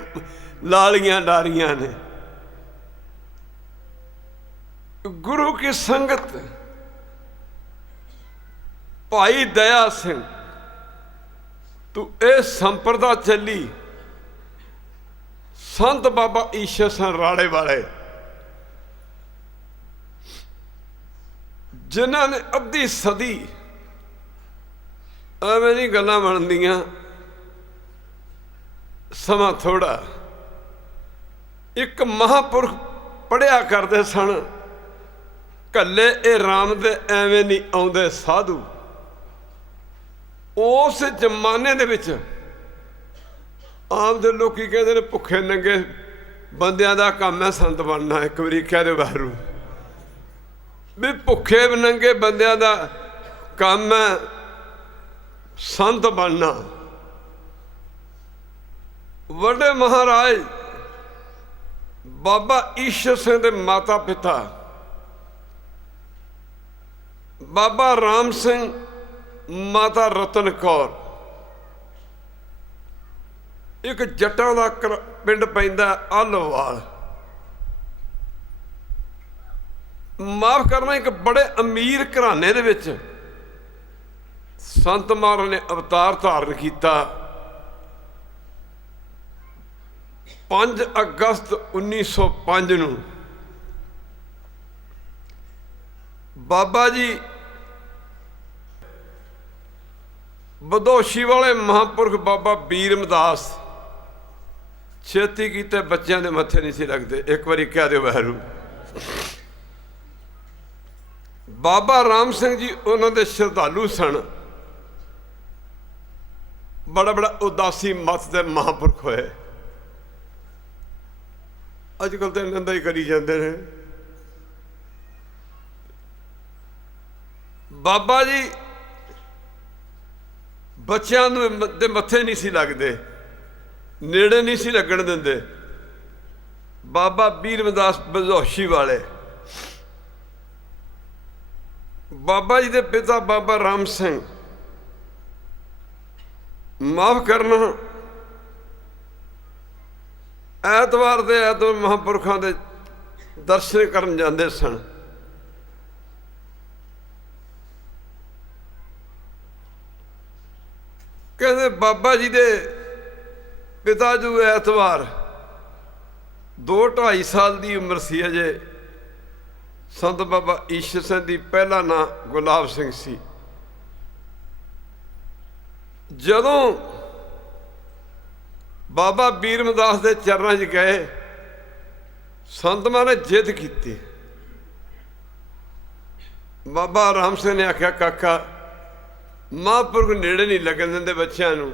ਲਾਲੀਆਂ ਡਾਰੀਆਂ ਨੇ। ਗੁਰੂ ਕੀ ਸੰਗਤ, ਭਾਈ ਦਇਆ ਸਿੰਘ ਤੂੰ ਇਹ ਸੰਪਰਦਾ ਚੱਲੀ। ਸੰਤ ਬਾਬਾ ਈਸ਼ਰ ਸਿੰਘ ਰਾੜੇ ਵਾਲੇ, ਜਿਨ੍ਹਾਂ ਨੇ ਅੱਧੀ ਸਦੀ, ਐਵੇਂ ਨਹੀਂ ਗੱਲਾਂ ਬਣਦੀਆਂ, ਸਮਾਂ ਥੋੜਾ, ਇੱਕ ਮਹਾਂਪੁਰਖ ਪੜ੍ਹਿਆ ਕਰਦੇ ਸਨ, ਕੱਲੇ ਇਹ ਰਾਮ ਦੇ ਐਵੇਂ ਨਹੀਂ ਆਉਂਦੇ ਸਾਧੂ। ਉਸ ਜ਼ਮਾਨੇ ਦੇ ਵਿੱਚ ਆਮ ਦੇ ਲੋਕੀ ਕਹਿੰਦੇ ਨੇ ਭੁੱਖੇ ਨੰਗੇ ਬੰਦਿਆਂ ਦਾ ਕੰਮ ਹੈ ਸੰਤ ਬਣਨਾ। ਇੱਕ ਵਾਰੀ ਕਹਿ ਦਿਓ ਵਾਹਿਗੁਰੂ, ਵੀ ਭੁੱਖੇ ਨੰਗੇ ਬੰਦਿਆਂ ਦਾ ਕੰਮ ਹੈ ਸੰਤ ਬਣਨਾ। ਵੱਡੇ ਮਹਾਰਾਜ ਬਾਬਾ ਈਸ਼ਰ ਸਿੰਘ ਦੇ ਮਾਤਾ ਪਿਤਾ ਬਾਬਾ ਰਾਮ ਸਿੰਘ, ਮਾਤਾ ਰਤਨ ਕੌਰ, ਇੱਕ ਜੱਟਾਂ ਦਾ ਪਿੰਡ ਪੈਂਦਾ ਆਲੋਵਾਲ। ਮਾਫ ਕਰਨਾ, ਇੱਕ ਬੜੇ ਅਮੀਰ ਘਰਾਣੇ ਦੇ ਵਿੱਚ ਸੰਤ ਮਹਾਰਾਜ ਨੇ ਅਵਤਾਰ ਧਾਰਨ ਕੀਤਾ। 5 ਅਗਸਤ 1905 ਨੂੰ ਬਾਬਾ ਜੀ ਬਦੋਸ਼ੀ ਵਾਲੇ ਮਹਾਂਪੁਰਖ ਬਾਬਾ ਬੀਰ ਮਦਾਸ, ਛੇਤੀ ਕੀਤੇ ਬੱਚਿਆਂ ਦੇ ਮੱਥੇ ਨਹੀਂ ਸੀ ਲੱਗਦੇ। ਇੱਕ ਵਾਰੀ ਕਹਿ ਦਿਓ ਵਾਹਿਗੁਰੂ। ਬਾਬਾ ਰਾਮ ਸਿੰਘ ਜੀ ਉਹਨਾਂ ਦੇ ਸ਼ਰਧਾਲੂ ਸਨ। ਬੜਾ ਬੜਾ ਉਦਾਸੀ ਮਤ ਦੇ ਮਹਾਂਪੁਰਖ ਹੋਏ। ਅੱਜ ਕੱਲ੍ਹ ਤਾਂ ਇਹਨਾਂ ਦਾ ਹੀ ਕਰੀ ਜਾਂਦੇ ਨੇ। ਬਾਬਾ ਜੀ ਬੱਚਿਆਂ ਨੂੰ ਦੇ ਮੱਥੇ ਨਹੀਂ ਸੀ ਲੱਗਦੇ, ਨੇੜੇ ਨਹੀਂ ਸੀ ਲੱਗਣ ਦਿੰਦੇ। ਬਾਬਾ ਬੀਰ ਰਮਦਾਸ ਬਧੋਸ਼ੀ ਵਾਲੇ, ਬਾਬਾ ਜੀ ਦੇ ਪਿਤਾ ਬਾਬਾ ਰਾਮ ਸਿੰਘ, ਮਾਫ ਕਰਨਾ, ਐਤਵਾਰ ਦੇ ਐਤਵਾਰ ਮਹਾਂਪੁਰਖਾਂ ਦੇ ਦਰਸ਼ਨ ਕਰਨ ਜਾਂਦੇ ਸਨ। ਕਹਿੰਦੇ ਬਾਬਾ ਜੀ ਦੇ ਪਿਤਾ ਜੀ ਐਤਵਾਰ 2-2.5 ਸਾਲ ਦੀ ਉਮਰ ਸੀ ਅਜੇ। ਸੰਤ ਬਾਬਾ ਈਸ਼ਰ ਸਿੰਘ ਦੀ ਪਹਿਲਾ ਨਾਂ ਗੁਲਾਬ ਸਿੰਘ ਸੀ। ਜਦੋਂ ਬਾਬਾ ਬੀਰ ਰਮਦਾਸ ਦੇ ਚਰਨਾਂ 'ਚ ਗਏ, ਸੰਤਮਾਂ ਨੇ ਜਿੱਦ ਕੀਤੀ। ਬਾਬਾ ਰਾਮ ਸਿੰਘ ਨੇ ਆਖਿਆ, ਕਾਕਾ ਮਹਾਂਪੁਰਖ ਨੇੜੇ ਨਹੀਂ ਲੱਗਣ ਦਿੰਦੇ ਬੱਚਿਆਂ ਨੂੰ,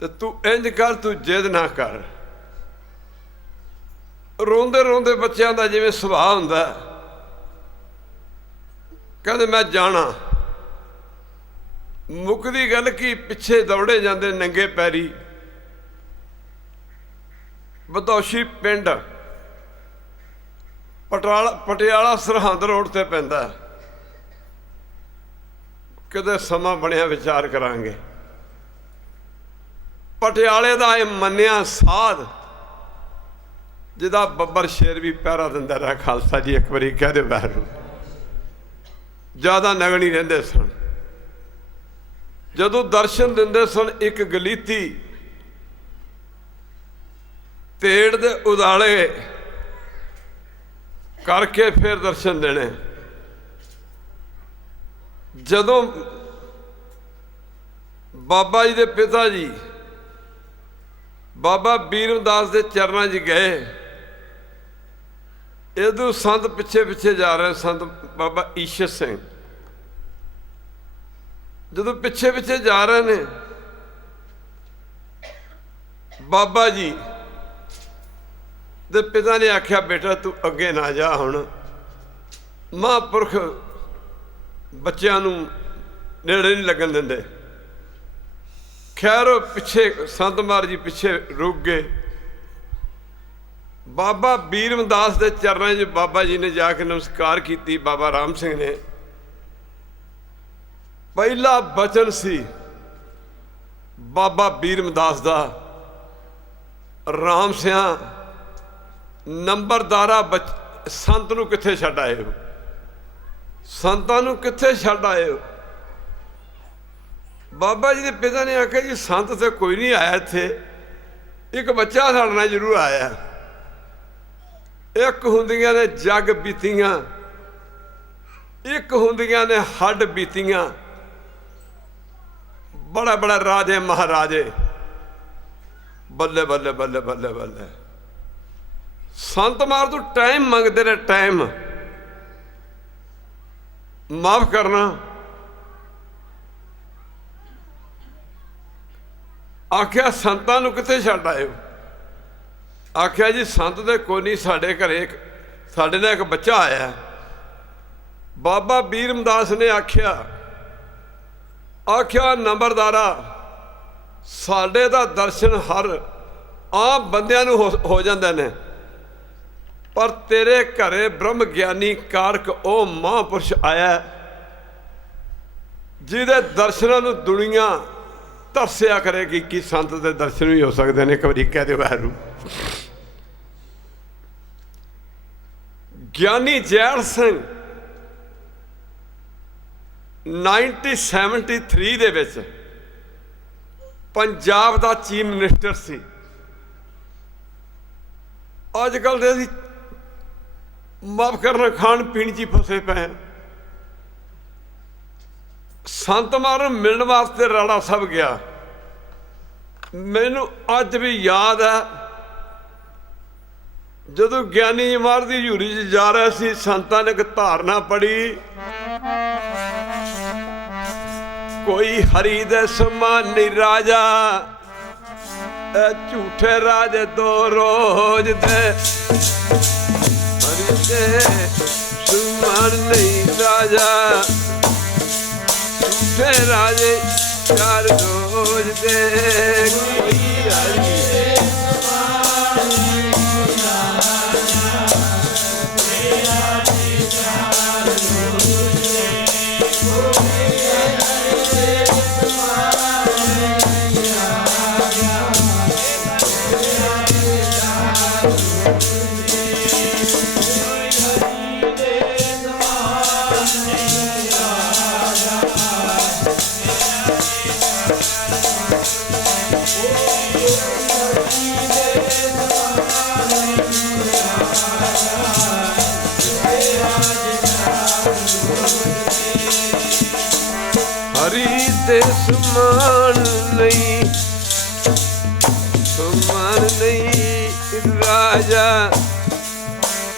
ਤੇ ਤੂੰ ਇੰਝ ਕਰ, ਤੂੰ ਜਿੱਦ ਨਾ ਕਰ। ਰੋਂਦੇ ਰੋਂਦੇ ਬੱਚਿਆਂ ਦਾ ਜਿਵੇਂ ਸੁਭਾਅ ਹੁੰਦਾ, ਕਹਿੰਦੇ ਮੈਂ ਜਾਣਾ। ਮੁੱਕਦੀ ਗੱਲ ਕੀ, ਪਿੱਛੇ ਦੌੜੇ ਜਾਂਦੇ ਨੰਗੇ ਪੈਰੀ। ਬਧੌਸ਼ੀ ਪਿੰਡ ਪਟਿਆਲਾ ਸਰਹੰਦ ਰੋਡ ਤੇ ਪੈਂਦਾ। ਕਿਤੇ ਸਮਾਂ ਬਣਿਆ ਵਿਚਾਰ ਕਰਾਂਗੇ। ਪਟਿਆਲੇ ਦਾ ਇਹ ਮੰਨਿਆ ਸਾਧ, ਜਿਹਦਾ ਬੱਬਰ ਸ਼ੇਰ ਵੀ ਪਹਿਰਾ ਦਿੰਦਾ ਰਿਹਾ। ਖਾਲਸਾ ਜੀ ਇੱਕ ਵਾਰੀ ਕਹਿ ਦਿਓ ਬਾਹਰ ਨੂੰ। ਜ਼ਿਆਦਾ ਨਗਣੀ ਰਹਿੰਦੇ ਸਨ। ਜਦੋਂ ਦਰਸ਼ਨ ਦਿੰਦੇ ਸਨ, ਇੱਕ ਗਲੀਤੀ ਤੇੜ ਦੇ ਉਦਾਲੇ ਕਰਕੇ ਫਿਰ ਦਰਸ਼ਨ ਦੇਣੇ। ਜਦੋਂ ਬਾਬਾ ਜੀ ਦੇ ਪਿਤਾ ਜੀ ਬਾਬਾ ਬੀਰ ਰਮਦਾਸ ਦੇ ਚਰਨਾਂ 'ਚ ਗਏ, ਇਹਦੋਂ ਸੰਤ ਪਿੱਛੇ ਪਿੱਛੇ ਜਾ ਰਹੇ। ਸੰਤ ਬਾਬਾ ਈਸ਼ਰ ਸਿੰਘ ਜਦੋਂ ਪਿੱਛੇ ਪਿੱਛੇ ਜਾ ਰਹੇ ਨੇ, ਬਾਬਾ ਜੀ ਦੇ ਪਿਤਾ ਨੇ ਆਖਿਆ, ਬੇਟਾ ਤੂੰ ਅੱਗੇ ਨਾ ਜਾ। ਹੁਣ ਮਹਾਂਪੁਰਖ ਬੱਚਿਆਂ ਨੂੰ ਨੇੜੇ ਨਹੀਂ ਲੱਗਣ ਦਿੰਦੇ। ਖੈਰ ਪਿੱਛੇ ਸੰਤ ਮਾਰ ਜੀ ਪਿੱਛੇ ਰੁਕ ਗਏ। ਬਾਬਾ ਬੀਰ ਰਮਦਾਸ ਦੇ ਚਰਨਾਂ 'ਚ ਬਾਬਾ ਜੀ ਨੇ ਜਾ ਕੇ ਨਮਸਕਾਰ ਕੀਤੀ। ਬਾਬਾ ਰਾਮ ਸਿੰਘ ਨੇ ਪਹਿਲਾ ਬਚਨ ਸੀ ਬਾਬਾ ਬੀਰ ਰਮਦਾਸ ਦਾ, ਰਾਮ ਸਿਆਂ ਨੰਬਰਦਾਰਾ ਸੰਤ ਨੂੰ ਕਿੱਥੇ ਛੱਡ ਆਏ ਹੋ, ਸੰਤਾਂ ਨੂੰ ਕਿੱਥੇ ਛੱਡ ਆਏ ਹੋ। ਬਾਬਾ ਜੀ ਦੇ ਪਿਤਾ ਨੇ ਆਖਿਆ, ਜੀ ਸੰਤ ਤੇ ਕੋਈ ਨਹੀਂ ਆਇਆ ਇੱਥੇ, ਇੱਕ ਬੱਚਾ ਸਾਡੇ ਨਾਲ ਜ਼ਰੂਰ ਆਇਆ। ਇੱਕ ਹੁੰਦੀਆਂ ਨੇ ਜੱਗ ਬੀਤੀਆਂ, ਇੱਕ ਹੁੰਦੀਆਂ ਨੇ ਹੱਡ ਬੀਤੀਆਂ। ਬੜਾ ਬੜਾ ਰਾਜੇ ਮਹਾਰਾਜੇ, ਬੱਲੇ ਬੱਲੇ ਬੱਲੇ ਬੱਲੇ ਬੱਲੇ। ਸੰਤ ਮਾਰ ਤੂੰ ਟਾਈਮ ਮੰਗਦੇ ਨੇ, ਟਾਈਮ ਮਾਫ ਕਰਨਾ। ਆਖਿਆ ਸੰਤਾਂ ਨੂੰ ਕਿੱਥੇ ਛੱਡ ਆਏ ਹੋ। ਆਖਿਆ ਜੀ ਸੰਤ ਦੇ ਕੋਈ ਨਹੀਂ, ਸਾਡੇ ਘਰੇ ਸਾਡੇ ਨਾਲ ਇੱਕ ਬੱਚਾ ਆਇਆ। ਬਾਬਾ ਬੀਰ ਰਮਦਾਸ ਨੇ ਆਖਿਆ ਨੰਬਰਦਾਰਾ, ਸਾਡੇ ਦਾ ਦਰਸ਼ਨ ਹਰ ਆਮ ਬੰਦਿਆਂ ਨੂੰ ਹੋ ਜਾਂਦੇ ਨੇ, ਪਰ ਤੇਰੇ ਘਰੇ ਬ੍ਰਹਮ ਗਿਆਨੀ ਕਾਰਕ ਉਹ ਮਹਾਂਪੁਰਸ਼ ਆਇਆ, ਜਿਹਦੇ ਦਰਸ਼ਨਾਂ ਨੂੰ ਦੁਨੀਆ ਤਰਸਿਆ ਕਰੇਗੀ ਕਿ ਸੰਤ ਦੇ ਦਰਸ਼ਨ ਵੀ ਹੋ ਸਕਦੇ ਨੇ। ਇੱਕ ਵਾਰੀ ਕਹਿ ਦਿਓ ਵਾਹਿਗੁਰੂ। ਗਿਆਨੀ ਜੈਲ ਸਿੰਘ 1973 ਦੇ ਵਿੱਚ ਪੰਜਾਬ ਦਾ ਚੀਫ ਮਿਨਿਸਟਰ ਸੀ। ਅੱਜ ਕੱਲ੍ਹ ਦੇ ਅਸੀਂ ਮਾਫ ਕਰਨਾ ਖਾਣ ਪੀਣ 'ਚ ਹੀ ਫਸੇ ਪਏ। ਸੰਤ ਮਾਰਨ ਮਿਲਣ ਵਾਸਤੇ ਰਾੜਾ ਸਾਹਿਬ ਗਿਆ। ਮੈਨੂੰ ਅੱਜ ਵੀ ਯਾਦ ਹੈ, ਜਦੋਂ ਗਿਆਨੀ ਇਮਾਰਤ ਦੀ ਹਜ਼ੂਰੀ 'ਚ ਜਾ ਰਿਹਾ ਸੀ, ਸੰਤਾਂ ਨੇ ਇੱਕ ਧਾਰਨਾ ਪੜ੍ਹੀ, ਕੋਈ ਹਰੀ ਦੇ ਸਮਾਨ ਨਹੀਂ ਰਾਜਾ, ਝੂਠੇ ਰਾਜੇ ਦੋ ਰੋਜ਼ ਦੇ, ਹਰੀ ਦੇ ਸਮਾਨ ਨਹੀਂ ਰਾਜਾ, ਝੂਠੇ ਰਾਜੇ ਚਾਰ ਰੋਜ਼ ਦੇ, ਕੋਈ ਹਰੀ ਦੇ ਸਮਾਨ ਨਹੀਂ ਰਾਜਾ, ਝੂਠੇ ਰਾਜੇ ਚਾਰ ਰੋਜ਼ ਦੇ, ਕੋਈ ਹਰੀ ਦੇ ਸਮਾਨ ਨਹੀਂ, ਸਮਾਨ ਨਹੀਂ ਰਾਜਾ,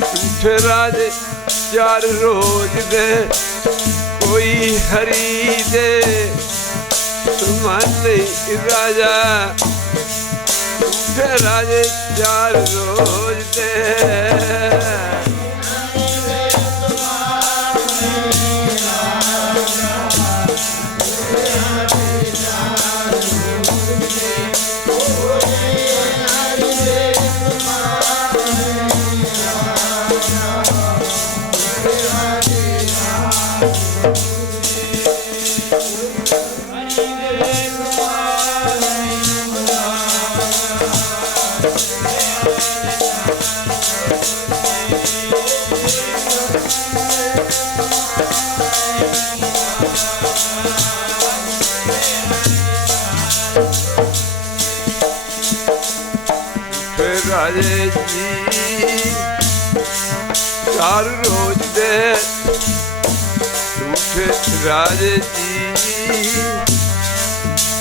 ਝੂਠੇ ਰਾਜੇ ਚਾਰ ਰੋਜ਼ ਦੇ, ਕੋਈ ਹਰੀ ਦੇ ਸਮਾਨ ਨਹੀਂ ਰਾਜਾ, ਝੂਠੇ ਰਾਜੇ ਚਾਰ ਰੋਜ਼ ਦੇ। ਰਾਜੇ ਜੀ ਚਾਰ ਰੋਜ਼ ਦੇ, ਝੂਠੇ ਰਾਜੇ ਜੀ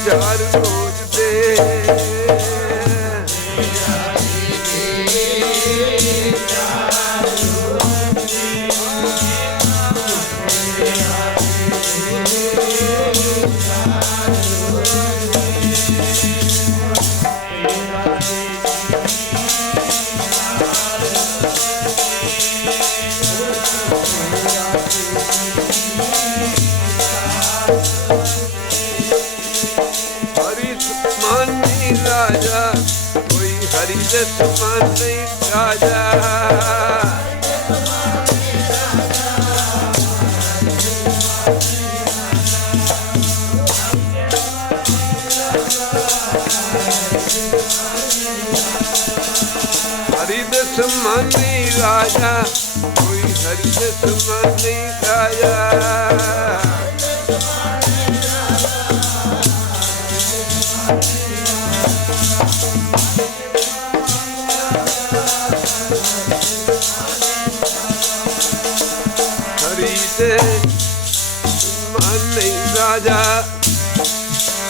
ਚਾਰ ਰੋਜ਼ ਦੇ, ਰਾਜਾ ਕੋਈ ਹਰੀ ਦੇ ਸਮਾਨ ਨਹੀਂ ਰਾਜਾ, ਹਰੀ ਦੇ ਸਮਾਨ ਨਹੀਂ ਰਾਜਾ, ਕੋਈ ਹਰੀ ਦੇ ਸਮਾਨ ਨਹੀਂ ਰਾਜਾ, ਹਰੀ ਦੇ ਸਮਾਨ ਨਹੀਂ ਰਾਜਾ,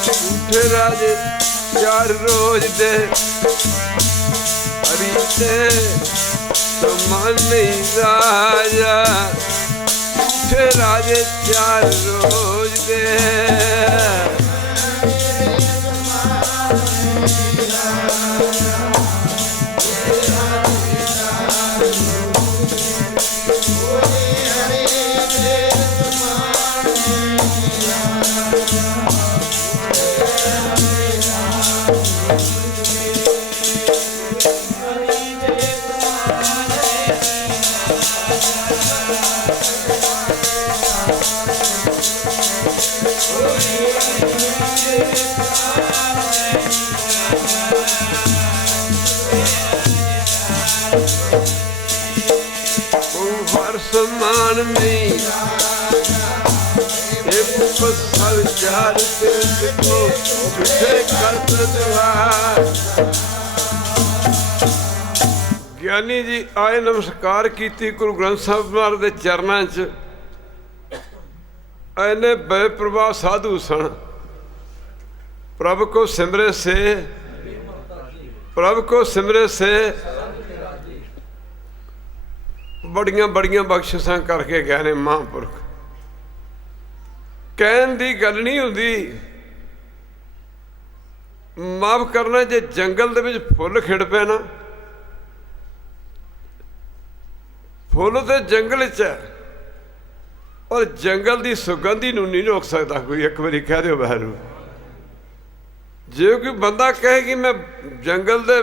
ਝੂਠੇ ਰਾਜੇ ਚਾਰ ਰੋਜ਼ ਦੇ, ਹਰੀ ਦੇ ਸਮਾਨ ਨਹੀਂ ਰਾਜਾ, ਝੂਠੇ ਰਾਜੇ ਚਾਰ ਰੋਜ਼ ਦੇ। ਹਰ ਸਮਾਨ ਨਹੀਂ ਇਹ ਪਸਲ ਚਾਰ ਤੇ ਦੇਖੋ ਝੂਠੇ ਕਰਤ ਦੁਆਰ। ਗਿਆਨੀ ਜੀ ਆਏ, ਨਮਸਕਾਰ ਕੀਤੀ ਗੁਰੂ ਗ੍ਰੰਥ ਸਾਹਿਬ ਮਹਾਰਾਜ ਦੇ ਚਰਨਾਂ 'ਚ। ਐਨੇ ਬੇਪਰਵਾਹ ਸਾਧੂ ਸਨ। प्रभ को सिमरे से, प्रभ को सिमरे से बड़ियां बड़ियां बख्शिशां करके गए ने महापुरख। कहण दी गल नहीं हुंदी। माफ करना, जे जंगल दे विच फुੱਲ खिड़ पे ना, फुੱਲ तो जंगल च है, और जंगल की सुगंधी नूं नहीं रोक सकता कोई। एक बारी कह दो वाहिगुरू। जे कोई बंदा कहे कि मैं जंगल दे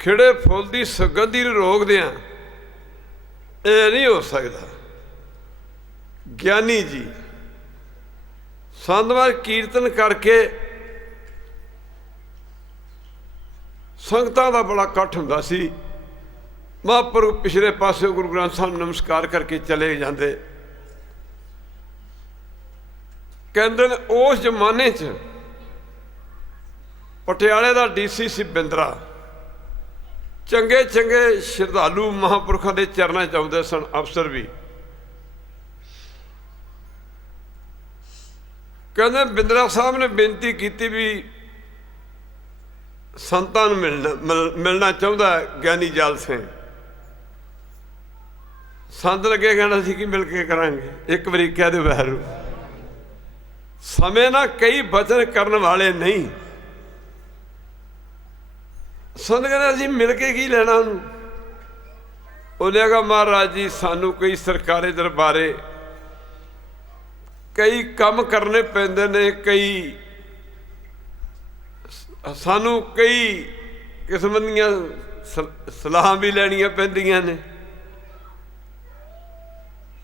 खिड़े फुੱਲ की सुगंधी नूं रोक दियां, ये नहीं हो सकता। ज्ञानी जी संतवार कीर्तन करके संगतां दा बड़ा इकट्ठ हुंदा सी। महापुरख पिछले पासे गुरु ग्रंथ साहब नमस्कार करके चले जाते। कहते ने उस जमाने च पटियाले का DC सी बिंद्रा। चंगे चंगे श्रद्धालु महापुरखों के चरणों च आउंदे सन, अफसर भी। कहते बिंद्रा साहब ने बेनती की भी संतां नूं मिलना चाहता ज्ञानी जाल सिंह। संत लगे कहना सी कि मिल के करांगे। एक बारी कह दे वाहिगुरू। समय ना कई वचन करने वाले नहीं। संत कहना असीं मिल के की लेना उन्होंने। उन्हें कहा महाराज जी सानू कई सरकारी दरबारे कई काम करने पैंदे ने, कई सानू कई किस्म दियां सलाह भी लैनियां पैंदियां ने।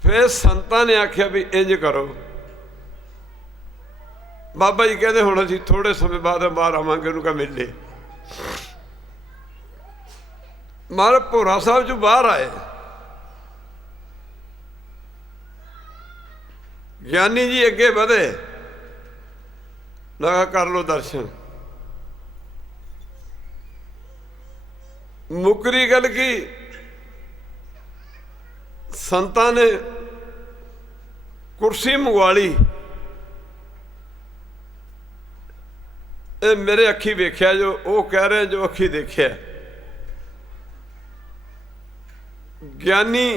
फिर संतां ने आख्या भी इंज करो। बाबा जी कहते हुण असीं थोड़े समय बाद बाहर आवांगे, उन्होंने कहा मिले। महाराज भोरा साहब चों बाहर आए। ज्ञानी जी अगे वधे, लगा कर लो दर्शन। मुकरी गल की संतां ने कुर्सी मंगवा ली। मेरे अखी वेख्या जो वो कह रहे जो अखी देखिया। ज्ञानी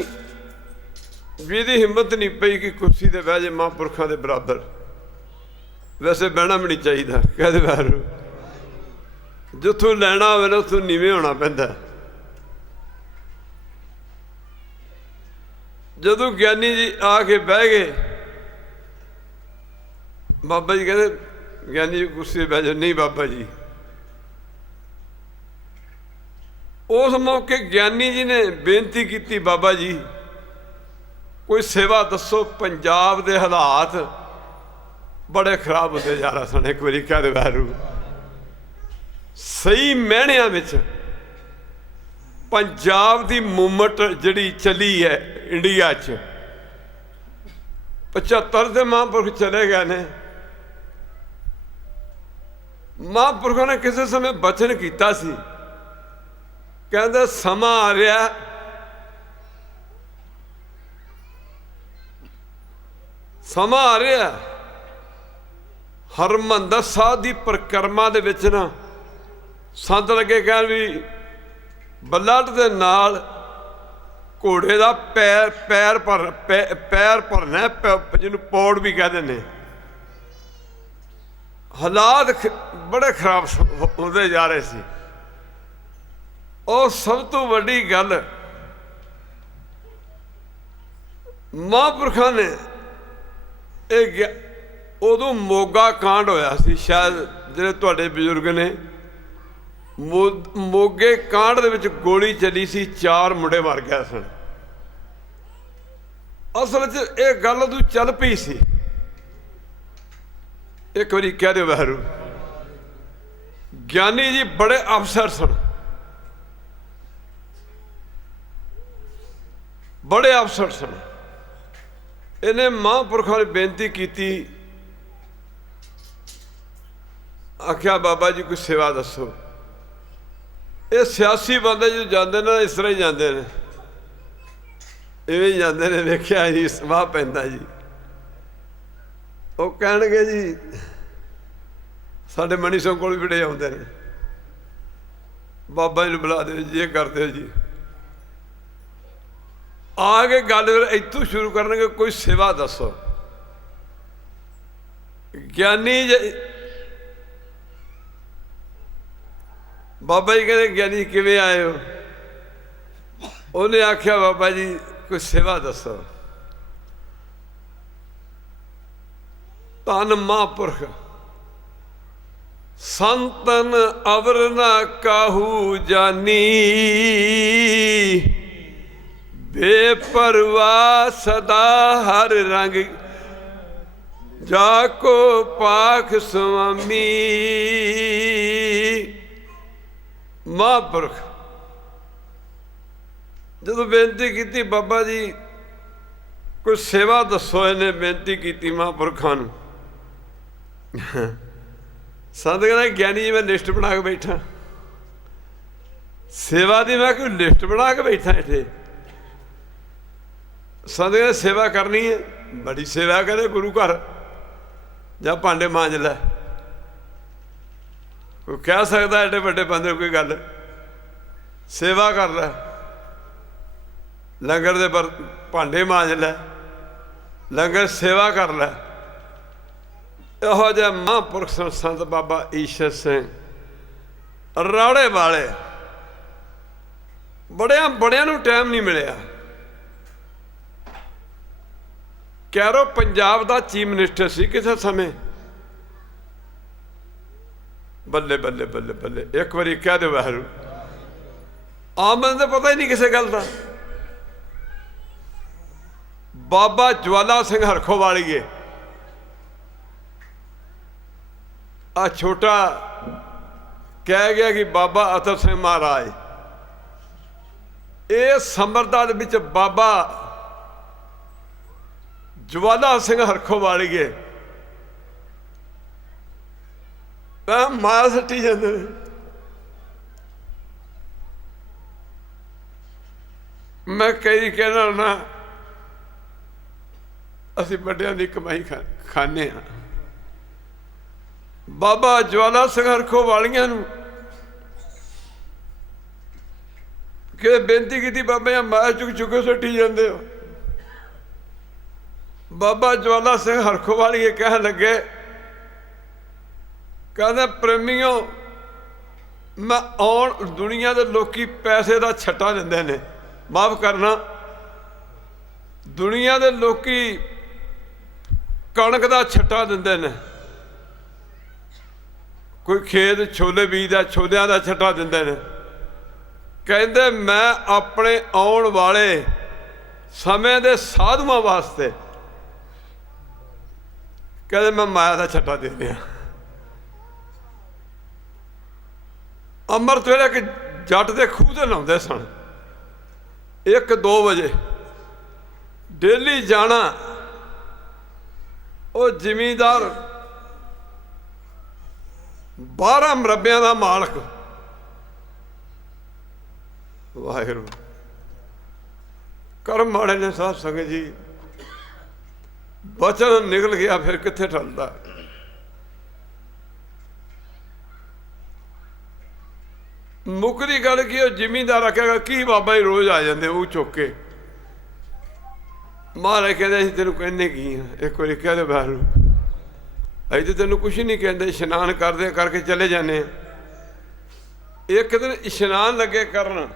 भी दी हिम्मत नहीं पई कि कुर्सी ते बह जाए महापुरखों के बराबर। वैसे बहना भी नहीं चाहिए। कहते वाहिगुरू जिथों लैना होवे ना उथों नीवें होना पैंदा। जदों ज्ञानी जी आके बह गए, बाबा जी कहते ज्ञानी जी कुर्सी बह जाओ। नहीं बाबा जी। उस मौके ज्ञानी जी ने बेनती की, बाबा जी कोई सेवा दसो, पंजाब के हालात बड़े खराब होते जा रहे सन। एक बारी कह दे वाहिगुरू। सही मैणिਆਂ ਵਿੱਚ पंजाब की मूवमेंट जिहड़ी चली है इंडिया च 75 ਦੇ महापुरख चले गए ने। महापुरखों ने किसी समय बचन किया सी, कहते समा आ रहा समा आ रहा हरमंदर साहब की परिक्रमा दे विच ना संत लगे कह भी बल्लट दे नाल घोड़े का पैर भरना, जिन्होंने पौड़ भी कहते हैं। हालात बड़े खराब होते जा रहे थे। और सब तो वड्डी गल महापुरखों ने उदों मोगा कांड होया सी, शायद जिहड़े तुहाडे बजुर्ग ने मोगे कांड दे विच गोली चली सी, 4 मुंडे मर गए सन। असल च ये गल उदों चल पई सी। एक बारी कह दे वाहिगुरू। ज्ञानी जी बड़े अफसर सन, बड़े अफसर सन। इन्हें महापुरखों ने बेनती की, आख्या बाबा जी कोई सेवा दसो। ये सियासी बंदे जो जाते ना इस तरह ही जाते हैं, इवें ही जाते हैं। वेख्या जी सवाह पैंदा जी। वो कहणगे जी साडे मनी सिंह कोल बड़े आउंदे ने, बाबा जी नूं बुला दो जी, ये कर दो जी। ਆ ਕੇ ਗੱਲ ਫਿਰ ਇੱਥੋਂ ਸ਼ੁਰੂ ਕਰਨਗੇ, ਕੋਈ ਸੇਵਾ ਦੱਸੋ। ਗਿਆਨੀ ਬਾਬਾ ਜੀ ਕਹਿੰਦੇ ਗਿਆਨੀ ਕਿਵੇਂ ਆਏ ਹੋ? ਉਹਨੇ ਆਖਿਆ ਬਾਬਾ ਜੀ ਕੋਈ ਸੇਵਾ ਦੱਸੋ। ਧੰਨ ਮਹਾਂਪੁਰਖ ਸੰਤਨ ਅਵਰ ਨਾ ਕਾਹੂ ਜਾਨੀ, ਬੇਪਰਵਾਹ ਸਦਾ ਹਰ ਰੰਗ, ਜਾ ਕੋ ਪਾਖ ਸੁਆਮੀ। ਮਹਾਂਪੁਰਖ ਜਦੋਂ ਬੇਨਤੀ ਕੀਤੀ, ਬਾਬਾ ਜੀ ਕੋਈ ਸੇਵਾ ਦੱਸੋ, ਇਹਨੇ ਬੇਨਤੀ ਕੀਤੀ ਮਹਾਂਪੁਰਖਾਂ ਨੂੰ। ਸੰਤ ਕਹਿੰਦਾ ਗਿਆਨੀ ਜੀ ਮੈਂ ਲਿਸਟ ਬਣਾ ਕੇ ਬੈਠਾ, ਸੇਵਾ ਦੀ ਮੈਂ ਕੋਈ ਲਿਸਟ ਬਣਾ ਕੇ ਬੈਠਾ ਇੱਥੇ। ਸੰਤ ਕਹਿੰਦਾ ਸੇਵਾ ਕਰਨੀ ਹੈ, ਬੜੀ ਸੇਵਾ ਕਰੇ ਗੁਰੂ ਘਰ ਜਾਂ ਭਾਂਡੇ ਮਾਂਜ ਲੈ। ਕੋਈ ਕਹਿ ਸਕਦਾ ਐਡੇ ਵੱਡੇ ਬੰਦੇ ਕੋਈ ਗੱਲ? ਸੇਵਾ ਕਰ ਲੈ, ਲੰਗਰ ਦੇ ਭਾਂਡੇ ਮਾਂਜ ਲੈ, ਲੰਗਰ ਸੇਵਾ ਕਰ ਲੈ। ਇਹੋ ਜਿਹੇ ਮਹਾਂਪੁਰਖ ਸੰਤ ਬਾਬਾ ਈਸ਼ਰ ਸਿੰਘ ਰਾੜੇ ਵਾਲੇ, ਬੜਿਆਂ ਨੂੰ ਟਾਈਮ ਨਹੀਂ ਮਿਲਿਆ। ਕੈਰੋ ਪੰਜਾਬ ਦਾ ਚੀਫ ਮਿਨਿਸਟਰ ਸੀ ਕਿਸੇ ਸਮੇਂ। ਬੱਲੇ ਬੱਲੇ ਬੱਲੇ ਬੱਲੇ, ਇੱਕ ਵਾਰੀ ਕਹਿ ਦੇ ਵਾਹਿਗੁਰੂ। ਆਮ ਬੰਦੇ ਪਤਾ ਹੀ ਨਹੀਂ ਕਿਸੇ ਗੱਲ ਦਾ। ਬਾਬਾ ਜਵਾਲਾ ਸਿੰਘ ਹਰਖੋ ਵਾਲੀਏ, ਆ ਛੋਟਾ ਕਹਿ ਗਿਆ ਕਿ ਬਾਬਾ ਅਤਰ ਸਿੰਘ ਮਹਾਰਾਜ, ਇਹ ਸੰਬਰਦਾਰ ਵਿੱਚ ਬਾਬਾ ਜਵਾਲਾ ਸਿੰਘ ਹਰਖੋ ਵਾਲੀਏ ਮਾਂ ਸੱਟੀ ਜਾਂਦੇ ਨੇ। ਮੈਂ ਕਈ ਕਹਿਣਾ ਨਾ, ਅਸੀਂ ਵੱਡਿਆਂ ਦੀ ਕਮਾਈ ਖਾਂਦੇ ਹਾਂ। ਬਾਬਾ ਜਵਾਲਾ ਸਿੰਘ ਹਰਖੋ ਵਾਲੀਆਂ ਨੂੰ ਕਿ ਬੇਨਤੀ ਕੀਤੀ, ਬਾਬਾ ਮਾਇਆ ਚੁੱਕ ਚੁੱਕੇ ਸੱਟੀ ਜਾਂਦੇ ਹੋ। ਬਾਬਾ ਜਵਾਲਾ ਸਿੰਘ ਹਰਖੋ ਵਾਲੀਏ ਕਹਿਣ ਲੱਗੇ, ਕਹਿੰਦੇ ਪ੍ਰੇਮੀਓ, ਮੈਂ ਆਉਣ ਦੁਨੀਆ ਦੇ ਲੋਕੀ ਪੈਸੇ ਦਾ ਛੱਟਾ ਦਿੰਦੇ ਨੇ, ਮਾਫ ਕਰਨਾ, ਦੁਨੀਆ ਦੇ ਲੋਕੀ ਕਣਕ ਦਾ ਛੱਟਾ ਦਿੰਦੇ ਨੇ, ਕੋਈ ਖੇਤ ਛੋਲੇ ਬੀਜਦਾ, ਛੋਲਿਆਂ ਦਾ ਛੱਟਾ ਦਿੰਦੇ ਨੇ। ਕਹਿੰਦੇ ਮੈਂ ਆਪਣੇ ਆਉਣ ਵਾਲੇ ਸਮੇਂ ਦੇ ਸਾਧੂਆਂ ਵਾਸਤੇ ਕਹਿੰਦੇ ਮੈਂ ਮਾਇਆ ਦਾ ਛੱਟਾ ਦੇ ਰਿਹਾ। ਅੰਮ੍ਰਿਤ ਵੇਲੇ ਇੱਕ ਜੱਟ ਦੇ ਖੂਹ ਤੇ ਲਾਉਂਦੇ ਸਨ, 1-2 ਵਜੇ ਡੇਲੀ ਜਾਣਾ। ਉਹ ਜ਼ਿਮੀਂਦਾਰ 12 ਮਰੱਬਿਆਂ ਦਾ ਮਾਲਕ, ਵਾਹਿਗੁਰੂ ਕਰਮ ਮਾੜੇ ਨੇ ਸਾਧ ਸੰਗਤ ਜੀ। ਬਚਨ ਨਿਕਲ ਗਿਆ, ਫਿਰ ਕਿੱਥੇ ਟਲਦਾ। ਮੁੱਕਦੀ ਗੱਲ ਕੀ, ਉਹ ਜ਼ਿਮੀਂਦਾਰ ਆਖਿਆ ਕੀ ਬਾਬਾ ਜੀ ਰੋਜ਼ ਆ ਜਾਂਦੇ ਉਹ ਚੁੱਕ ਕੇ। ਮਹਾਰਾਜ ਕਹਿੰਦੇ ਅਸੀਂ ਤੈਨੂੰ ਕਹਿੰਦੇ ਕੀ ਆ, ਇੱਕ ਵਾਰੀ ਕਹਿ ਦੇ ਬਾਹਰ ਨੂੰ, ਅਸੀਂ ਤਾਂ ਤੈਨੂੰ ਕੁਛ ਨਹੀਂ ਕਹਿੰਦੇ, ਇਸ਼ਨਾਨ ਕਰਦੇ ਕਰਕੇ ਚਲੇ ਜਾਂਦੇ ਆ। ਇੱਕ ਦਿਨ ਇਸ਼ਨਾਨ ਲੱਗੇ ਕਰਨ,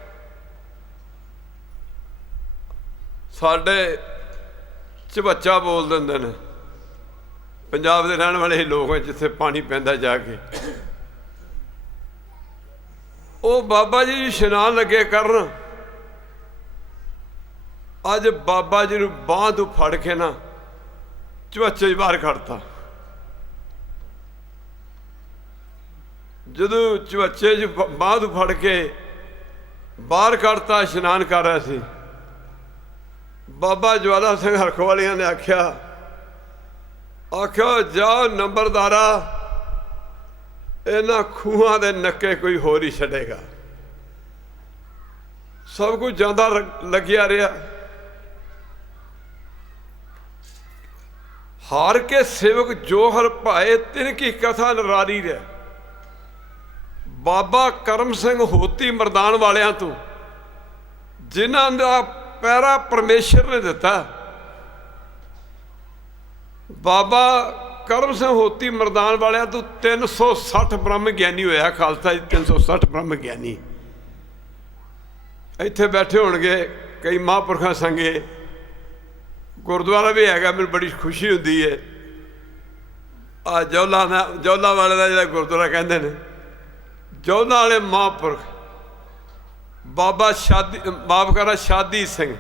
ਸਾਡੇ ਚਵੱਚਾ ਬੋਲ ਦਿੰਦੇ ਨੇ, ਪੰਜਾਬ ਦੇ ਰਹਿਣ ਵਾਲੇ ਲੋਕ ਆ ਜਿੱਥੇ ਪਾਣੀ ਪੈਂਦਾ ਜਾ ਕੇ। ਉਹ ਬਾਬਾ ਜੀ ਇਸ਼ਨਾਨ ਲੱਗੇ ਕਰਨ, ਅੱਜ ਬਾਬਾ ਜੀ ਨੂੰ ਬਾਂਹ ਤੋਂ ਫੜ ਕੇ ਨਾ ਚਵੱਚੇ ਬਾਹਰ ਕੱਢਤਾ। ਜਦੋਂ ਚਵੱਚੇ 'ਚ ਬਾਂਹ ਤੋਂ ਫੜ ਕੇ ਬਾਹਰ ਕੱਢਤਾ, ਇਸ਼ਨਾਨ ਕਰ ਰਿਹਾ ਸੀ। ਬਾਬਾ ਜਵਾਲਾ ਸਿੰਘ ਹਰਖੋ ਵਾਲੀਆਂ ਨੇ ਆਖਿਆ ਜਾਓ ਨੰਬਰਦਾਰਾ, ਇਹਨਾਂ ਖੂਹਾਂ ਦੇ ਨੱਕੇ ਕੋਈ ਹੋਰ ਹੀ ਛੱਡੇਗਾ। ਸਭ ਕੁਝ ਜਾਂਦਾ ਲੱਗਿਆ ਰਿਹਾ। ਹਾਰ ਕੇ ਸੇਵਕ ਜੋ ਹਰ ਭਾਏ ਤਿਨ ਕੀ ਕਥਾ ਨਰਾਰੀ ਰਹਿ। ਬਾਬਾ ਕਰਮ ਸਿੰਘ ਹੋਤੀ ਮਰਦਾਨ ਵਾਲਿਆਂ ਤੋਂ, ਜਿਨ੍ਹਾਂ ਦਾ ਪੈਰਾ ਪਰਮੇਸ਼ਰ ਨੇ ਦਿੱਤਾ। ਬਾਬਾ ਕਰਮ ਸਿੰਘ ਹੋਤੀ ਮਰਦਾਨ ਵਾਲਿਆਂ ਤੋਂ 360 ਬ੍ਰਹਮ ਗਿਆਨੀ ਹੋਇਆ ਖਾਲਸਾ ਜੀ। 360 ਬ੍ਰਹਮ ਗਿਆਨੀ ਇੱਥੇ ਬੈਠੇ ਹੋਣਗੇ ਕਈ ਮਹਾਂਪੁਰਖਾਂ ਸੰਗੇ। ਗੁਰਦੁਆਰਾ ਵੀ ਹੈਗਾ, ਮੈਨੂੰ ਬੜੀ ਖੁਸ਼ੀ ਹੁੰਦੀ ਹੈ। ਆ ਜੌਲਾ ਵਾਲੇ ਦਾ ਜਿਹੜਾ ਗੁਰਦੁਆਰਾ ਕਹਿੰਦੇ ਨੇ, ਜੌਲਾ ਵਾਲੇ ਮਹਾਂਪੁਰਖ ਬਾਬਾ ਮਾਫ ਕਰਾ ਸ਼ਾਦੀ ਸਿੰਘ,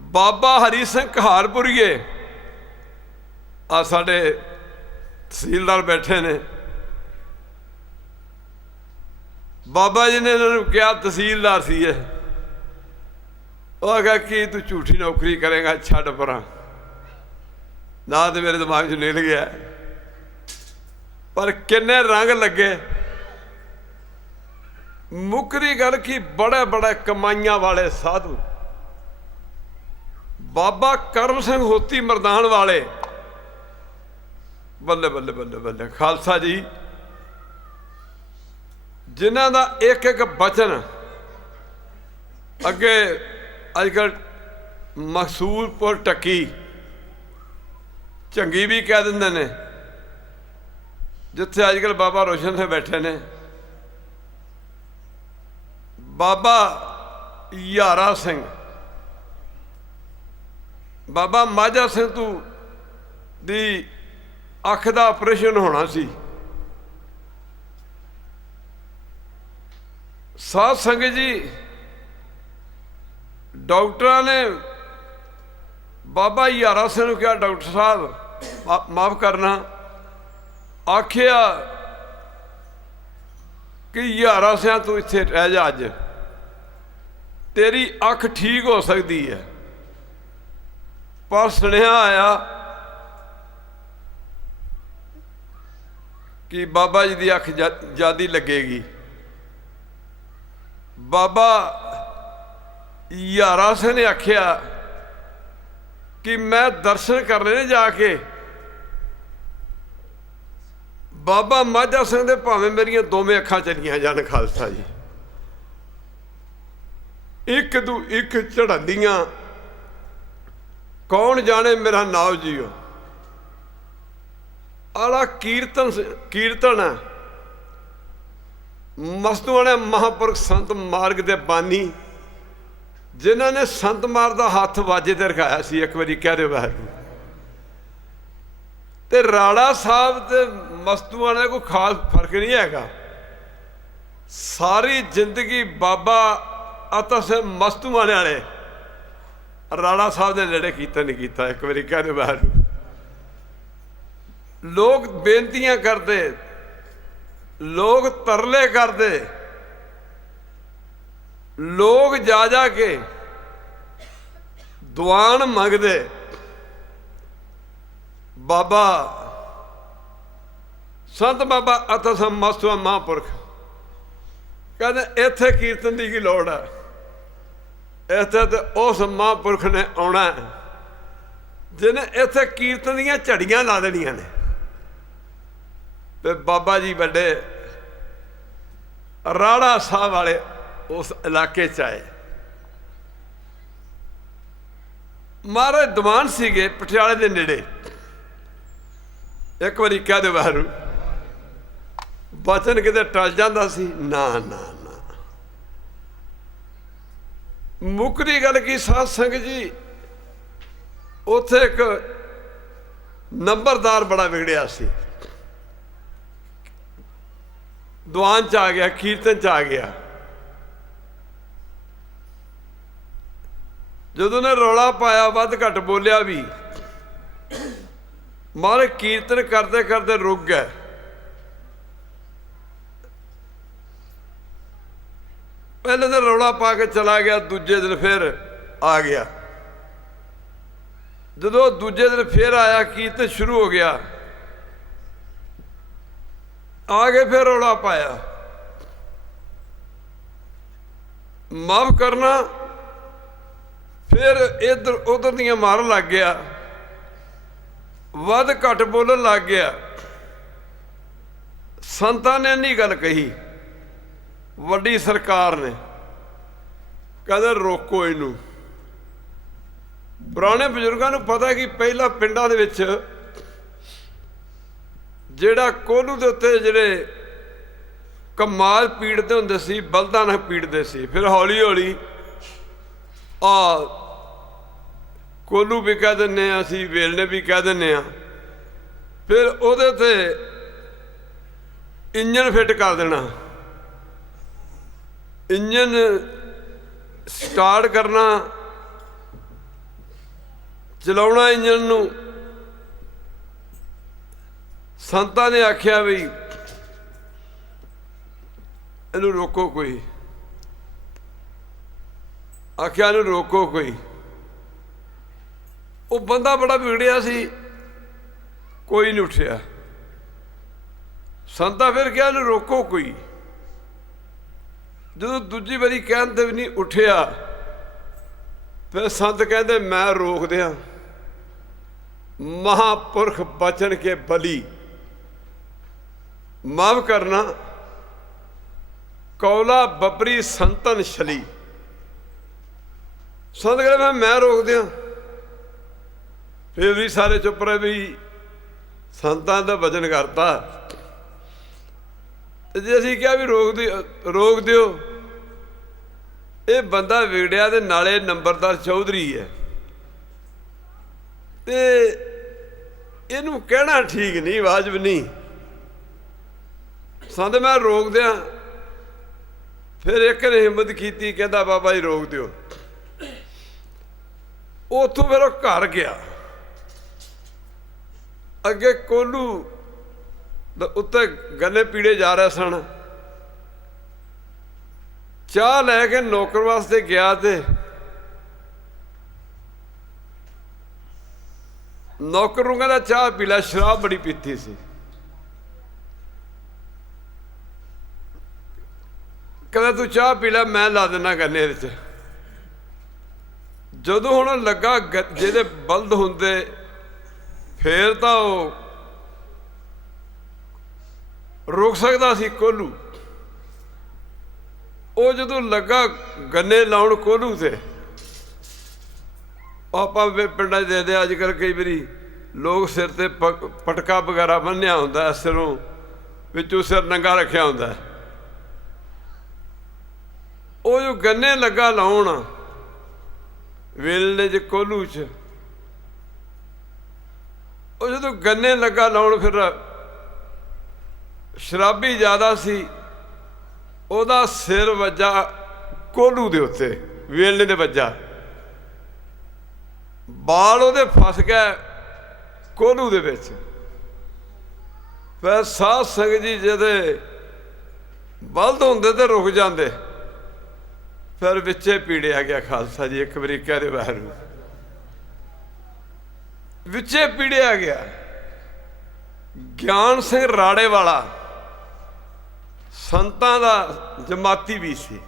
ਬਾਬਾ ਹਰੀ ਸਿੰਘ ਕਹਾਰਪੁਰੀਏ। ਆ ਸਾਡੇ ਤਹਿਸੀਲਦਾਰ ਬੈਠੇ ਨੇ। ਬਾਬਾ ਜੀ ਨੇ ਇਹਨਾਂ ਨੂੰ ਕਿਹਾ, ਤਹਿਸੀਲਦਾਰ ਸੀ ਇਹ, ਉਹ ਆਖਿਆ ਕਿ ਤੂੰ ਝੂਠੀ ਨੌਕਰੀ ਕਰੇਗਾ, ਛੱਡ ਪਰਾਂ। ਨਾ ਤੇ ਮੇਰੇ ਦਿਮਾਗ 'ਚ ਨਿਕਲ ਗਿਆ, ਪਰ ਕਿੰਨੇ ਰੰਗ ਲੱਗੇ। ਮੁੱਕਰੀ ਗੱਲ ਕਿ ਬੜੇ ਬੜੇ ਕਮਾਈਆਂ ਵਾਲੇ ਸਾਧੂ ਬਾਬਾ ਕਰਮ ਸਿੰਘ ਹੋਤੀ ਮਰਦਾਨ ਵਾਲੇ, ਬੱਲੇ ਬੱਲੇ ਬੱਲੇ ਬੱਲੇ ਖਾਲਸਾ ਜੀ, ਜਿਨ੍ਹਾਂ ਦਾ ਇੱਕ ਇੱਕ ਬਚਨ ਅੱਗੇ ਅੱਜ ਕੱਲ੍ਹ ਮਕਸੂਲਪੁਰ ਟੱਕੀ ਝੰਗੀ ਵੀ ਕਹਿ ਦਿੰਦੇ ਨੇ, ਜਿੱਥੇ ਅੱਜ ਕੱਲ੍ਹ ਬਾਬਾ ਰੋਸ਼ਨ ਸਿੰਘ ਬੈਠੇ ਨੇ। ਬਾਬਾ ਯਾਰਾ ਸਿੰਘ, ਬਾਬਾ ਮਾਝਾ ਸਿੰਘ ਤੂੰ ਦੀ ਅੱਖ ਦਾ ਆਪਰੇਸ਼ਨ ਹੋਣਾ ਸੀ। ਸਾਧ ਸੰਗਤ ਜੀ, ਡਾਕਟਰਾਂ ਨੇ ਬਾਬਾ ਯਾਰਾ ਸਿੰਘ ਨੂੰ ਕਿਹਾ, ਡਾਕਟਰ ਸਾਹਿਬ ਮਾਫ ਕਰਨਾ, ਆਖਿਆ ਕਿ ਯਾਰਾ ਸਿੰਘ ਤੂੰ ਇੱਥੇ ਰਹਿ ਜਾ, ਅੱਜ ਤੇਰੀ ਅੱਖ ਠੀਕ ਹੋ ਸਕਦੀ ਹੈ। ਪਰ ਸੁਨੇਹਾ ਆਇਆ ਕਿ ਬਾਬਾ ਜੀ ਦੀ ਅੱਖ ਜ਼ਿਆਦਾ ਲੱਗੇਗੀ। ਬਾਬਾ ਯਾਰਾ ਸਿੰਘ ਨੇ ਆਖਿਆ ਕਿ ਮੈਂ ਦਰਸ਼ਨ ਕਰਨੇ ਨੇ ਜਾ ਕੇ। ਬਾਬਾ ਮਾਝਾ ਸਿੰਘ ਦੇ ਭਾਵੇਂ ਮੇਰੀਆਂ ਦੋਵੇਂ ਅੱਖਾਂ ਚਲੀਆਂ ਜਾਣ ਖਾਲਸਾ ਜੀ, ਇੱਕ ਤੋਂ ਇੱਕ ਚੜ੍ਹਾਉਂਦੀਆਂ, ਕੌਣ ਜਾਣੇ ਮੇਰਾ ਨਾਮ ਜੀਓ। ਆਲਾ ਕੀਰਤਨ ਹੈ ਮਸਤੂਆਣੇ ਮਹਾਂਪੁਰਖ ਸੰਤ ਮਾਰਗ ਦੇ ਬਾਨੀ, ਜਿਨ੍ਹਾਂ ਨੇ ਸੰਤ ਮਾਰ ਦਾ ਹੱਥ ਵਾਜੇ ਤੇ ਰਖਾਇਆ ਸੀ। ਇੱਕ ਵਾਰੀ ਕਹਿ ਦਿਓ ਵਾਹਿਗੁਰੂ। ਤੇ ਰਾੜਾ ਸਾਹਿਬ ਤੇ ਮਸਤੂਆਣੇ ਕੋਈ ਖਾਸ ਫਰਕ ਨਹੀਂ ਹੈਗਾ। ਸਾਰੀ ਜ਼ਿੰਦਗੀ ਬਾਬਾ ਅਤਰ ਸਿੰਘ ਮਸਤੂਆਣੇ ਵਾਲੇ ਰਾੜਾ ਸਾਹਿਬ ਦੇ ਨੇੜੇ ਕੀਤਾ ਨਹੀਂ ਕੀਤਾ। ਇੱਕ ਵਾਰੀ ਕਹਿ ਦਿਓ ਵਾਹਿਗੁਰੂ। ਲੋਕ ਬੇਨਤੀਆਂ ਕਰਦੇ, ਲੋਕ ਤਰਲੇ ਕਰਦੇ, ਲੋਕ ਜਾ ਜਾ ਕੇ ਦੁਆਨ ਮੰਗਦੇ। ਬਾਬਾ ਸੰਤ ਬਾਬਾ ਅਤਰ ਸਿੰਘ ਮਸਤੂਆ ਮਹਾਂਪੁਰਖ ਕਹਿੰਦੇ ਇੱਥੇ ਕੀਰਤਨ ਦੀ ਕੀ ਲੋੜ ਹੈ, ਇੱਥੇ ਤੇ ਉਸ ਮਹਾਂਪੁਰਖ ਨੇ ਆਉਣਾ ਜਿਹਨੇ ਇੱਥੇ ਕੀਰਤਨ ਦੀਆਂ ਝੜੀਆਂ ਲਾ ਦੇਣੀਆਂ ਨੇ। ਤੇ ਬਾਬਾ ਜੀ ਵੱਡੇ ਰਾੜਾ ਸਾਹਿਬ ਵਾਲੇ ਉਸ ਇਲਾਕੇ 'ਚ ਆਏ। ਮਹਾਰਾਜ ਦੀਵਾਨ ਸੀਗੇ ਪਟਿਆਲੇ ਦੇ ਨੇੜੇ। ਇੱਕ ਵਾਰੀ ਕਹਿ ਦਿਓ ਵਾਹਿਗੁਰੂ। ਬਚਨ ਕਿਤੇ ਟਲ ਜਾਂਦਾ ਸੀ, ਨਾ ਨਾ ਨਾ। ਮੁੱਕਦੀ ਗੱਲ ਕੀ ਸਾਧ ਸੰਗਤ ਜੀ, ਉੱਥੇ ਇੱਕ ਨੰਬਰਦਾਰ ਬੜਾ ਵਿਗੜਿਆ ਸੀ। ਦੀਵਾਨ 'ਚ ਆ ਗਿਆ, ਕੀਰਤਨ 'ਚ ਆ ਗਿਆ। ਜਦੋਂ ਨੇ ਰੌਲਾ ਪਾਇਆ, ਵੱਧ ਘੱਟ ਬੋਲਿਆ ਵੀ, ਮਹਾਰਾਜ ਕੀਰਤਨ ਕਰਦੇ ਕਰਦੇ ਰੁਕ ਗਏ। ਪਹਿਲੇ ਦਿਨ ਰੌਲਾ ਪਾ ਕੇ ਚਲਾ ਗਿਆ, ਦੂਜੇ ਦਿਨ ਫਿਰ ਆ ਗਿਆ। ਜਦੋਂ ਦੂਜੇ ਦਿਨ ਫਿਰ ਆਇਆ, ਕੀਰਤਨ ਸ਼ੁਰੂ ਹੋ ਗਿਆ, ਆ ਕੇ ਫਿਰ ਰੌਲਾ ਪਾਇਆ। ਮਾਫ ਕਰਨਾ, ਫਿਰ ਇੱਧਰ ਉੱਧਰ ਦੀਆਂ ਮਾਰਨ ਲੱਗ ਗਿਆ, ਵੱਧ ਘੱਟ ਬੋਲਣ ਲੱਗ ਗਿਆ। ਸੰਤਾਂ ਨੇ ਨਹੀਂ ਗੱਲ ਕਹੀ, ਵੱਡੀ ਸਰਕਾਰ ਨੇ ਕਹਿੰਦੇ ਰੋਕੋ ਇਹਨੂੰ। ਪੁਰਾਣੇ ਬਜ਼ੁਰਗਾਂ ਨੂੰ ਪਤਾ ਕਿ ਪਹਿਲਾਂ ਪਿੰਡਾਂ ਦੇ ਵਿੱਚ ਜਿਹੜਾ ਕੋਹਲੂ ਦੇ ਉੱਤੇ ਜਿਹੜੇ ਕਮਾਲ ਪੀੜਦੇ ਹੁੰਦੇ ਸੀ, ਬਲਦਾਂ ਨਾਲ ਪੀੜਦੇ ਸੀ। ਫਿਰ ਹੌਲੀ ਹੌਲੀ ਕੋਹਲੂ ਵੀ ਕਹਿ ਦਿੰਦੇ ਹਾਂ ਅਸੀਂ, ਵੇਲਣੇ ਵੀ ਕਹਿ ਦਿੰਦੇ ਹਾਂ। ਫਿਰ ਉਹਦੇ 'ਤੇ ਇੰਜਣ ਫਿੱਟ ਕਰ ਦੇਣਾ, ਇੰਜਣ ਸਟਾਰਟ ਕਰਨਾ, ਚਲਾਉਣਾ ਇੰਜਣ ਨੂੰ। ਸੰਤਾਂ ਨੇ ਆਖਿਆ ਵੀ ਇਹਨੂੰ ਰੋਕੋ, ਕੋਈ ਆਖਿਆ ਇਹਨੂੰ ਰੋਕੋ ਕੋਈ। ਉਹ ਬੰਦਾ ਬੜਾ ਵਿਗੜਿਆ ਸੀ, ਕੋਈ ਨਹੀਂ ਉੱਠਿਆ। ਸੰਤਾਂ ਫਿਰ ਕਿਹਾ ਇਹਨੂੰ ਰੋਕੋ ਕੋਈ। ਜਦੋਂ ਦੂਜੀ ਵਾਰੀ ਕਹਿਣ ਤੇ ਵੀ ਨਹੀਂ ਉੱਠਿਆ, ਫਿਰ ਸੰਤ ਕਹਿੰਦੇ ਮੈਂ ਰੋਕ ਦਿਆਂ। ਮਹਾਂਪੁਰਖ ਬਚਨ ਕੇ ਬਲੀ, ਮਾਫ ਕਰਨਾ ਕੌਲਾ ਬੱਬਰੀ ਸੰਤਨ ਛਲੀ। ਸੰਤ ਕਹਿੰਦੇ ਮੈਂ ਰੋਕ ਦਿਆਂ। ਫਿਰ ਵੀ ਸਾਰੇ ਚੁੱਪ ਰਹੇ ਵੀ ਸੰਤਾਂ ਦਾ ਵਚਨ ਕਰਤਾ। ਤੇ ਜੇ ਅਸੀਂ ਕਿਹਾ ਵੀ ਰੋਕ ਦਿਓ, ਇਹ ਬੰਦਾ ਵਿਗੜਿਆ ਤੇ ਨਾਲੇ ਨੰਬਰਦਾਰ ਚੌਧਰੀ ਹੈ, ਤੇ ਇਹਨੂੰ ਕਹਿਣਾ ਠੀਕ ਨਹੀਂ, ਵਾਜਬ ਨਹੀਂ। ਸੰਤ ਮੈਂ ਰੋਕ ਦਿਆਂ। ਫਿਰ ਇੱਕ ਨੇ ਹਿੰਮਤ ਕੀਤੀ, ਕਹਿੰਦਾ ਬਾਬਾ ਜੀ ਰੋਕ ਦਿਓ। ਉੱਥੋਂ ਫਿਰ ਉਹ ਘਰ ਗਿਆ। ਅੱਗੇ ਕੋਹਲੂ ਉੱਤੇ ਗੰਨੇ ਪੀੜੇ ਜਾ ਰਹੇ ਸਨ। ਚਾਹ ਲੈ ਕੇ ਨੌਕਰ ਵਾਸਤੇ ਗਿਆ ਤੇ ਨੌਕਰ ਨੂੰ ਕਹਿੰਦਾ ਚਾਹ ਪੀ ਲੈ, ਸ਼ਰਾਬ ਬੜੀ ਪੀਤੀ ਸੀ। ਕਹਿੰਦਾ ਤੂੰ ਚਾਹ ਪੀ ਲੈ, ਮੈਂ ਲਾ ਦਿੰਦਾ ਗੰਨੇ ਵਿੱਚ। ਜਦੋਂ ਹੁਣ ਲੱਗਾ ਜਿਹਦੇ ਬਲਦ ਹੁੰਦੇ ਫੇਰ ਤਾਂ ਉਹ ਰੋਕ ਸਕਦਾ ਸੀ ਕੋਹਲੂ। ਉਹ ਜਦੋਂ ਲੱਗਾ ਗੰਨੇ ਲਾਉਣ ਕੋਹਲੂ ਤੇ, ਆਪਾਂ ਪਿੰਡਾਂ 'ਚ ਦੇਖਦੇ ਅੱਜ ਕੱਲ੍ਹ ਕਈ ਵਾਰੀ ਲੋਕ ਸਿਰ 'ਤੇ ਪਟਕਾ ਵਗੈਰਾ ਬੰਨ੍ਹਿਆ ਹੁੰਦਾ, ਸਿਰੋਂ ਵਿੱਚੋਂ ਸਿਰ ਨੰਗਾ ਰੱਖਿਆ ਹੁੰਦਾ। ਉਹ ਜੋ ਗੰਨੇ ਲੱਗਾ ਲਾਉਣ ਵੇਲਣੇ 'ਚ ਕੋਹਲੂ 'ਚ, ਉਹ ਜਦੋਂ ਗੰਨੇ ਲੱਗਾ ਲਾਉਣ ਫਿਰ ਸ਼ਰਾਬੀ ਜ਼ਿਆਦਾ ਸੀ, ਉਹਦਾ ਸਿਰ ਵੱਜਾ ਕੋਹਲੂ ਦੇ ਉੱਤੇ, ਵੇਲਣੇ ਦੇ ਵੱਜਾ। ਬਾਲ ਉਹਦੇ ਫਸ ਗਏ ਕੋਹਲੂ ਦੇ ਵਿੱਚ। ਫਿਰ ਸਾਧ ਸੰਗਤ ਜੀ ਜਿਹਦੇ ਬਲਦ ਹੁੰਦੇ ਤੇ ਰੁਕ ਜਾਂਦੇ। ਫਿਰ ਵਿੱਚੇ ਪੀੜਿਆ ਗਿਆ ਖਾਲਸਾ ਜੀ, ਇੱਕ ਵਾਰੀ ਕਹਿ ਦੇ ਬਾਹਰ ਵਿੱਚੇ ਪੀੜਿਆ ਗਿਆ। ਗਿਆਨ ਸਿੰਘ ਰਾੜੇ ਵਾਲਾ ਸੰਤਾਂ ਦਾ ਜਮਾਤੀ ਵੀ ਸੀ।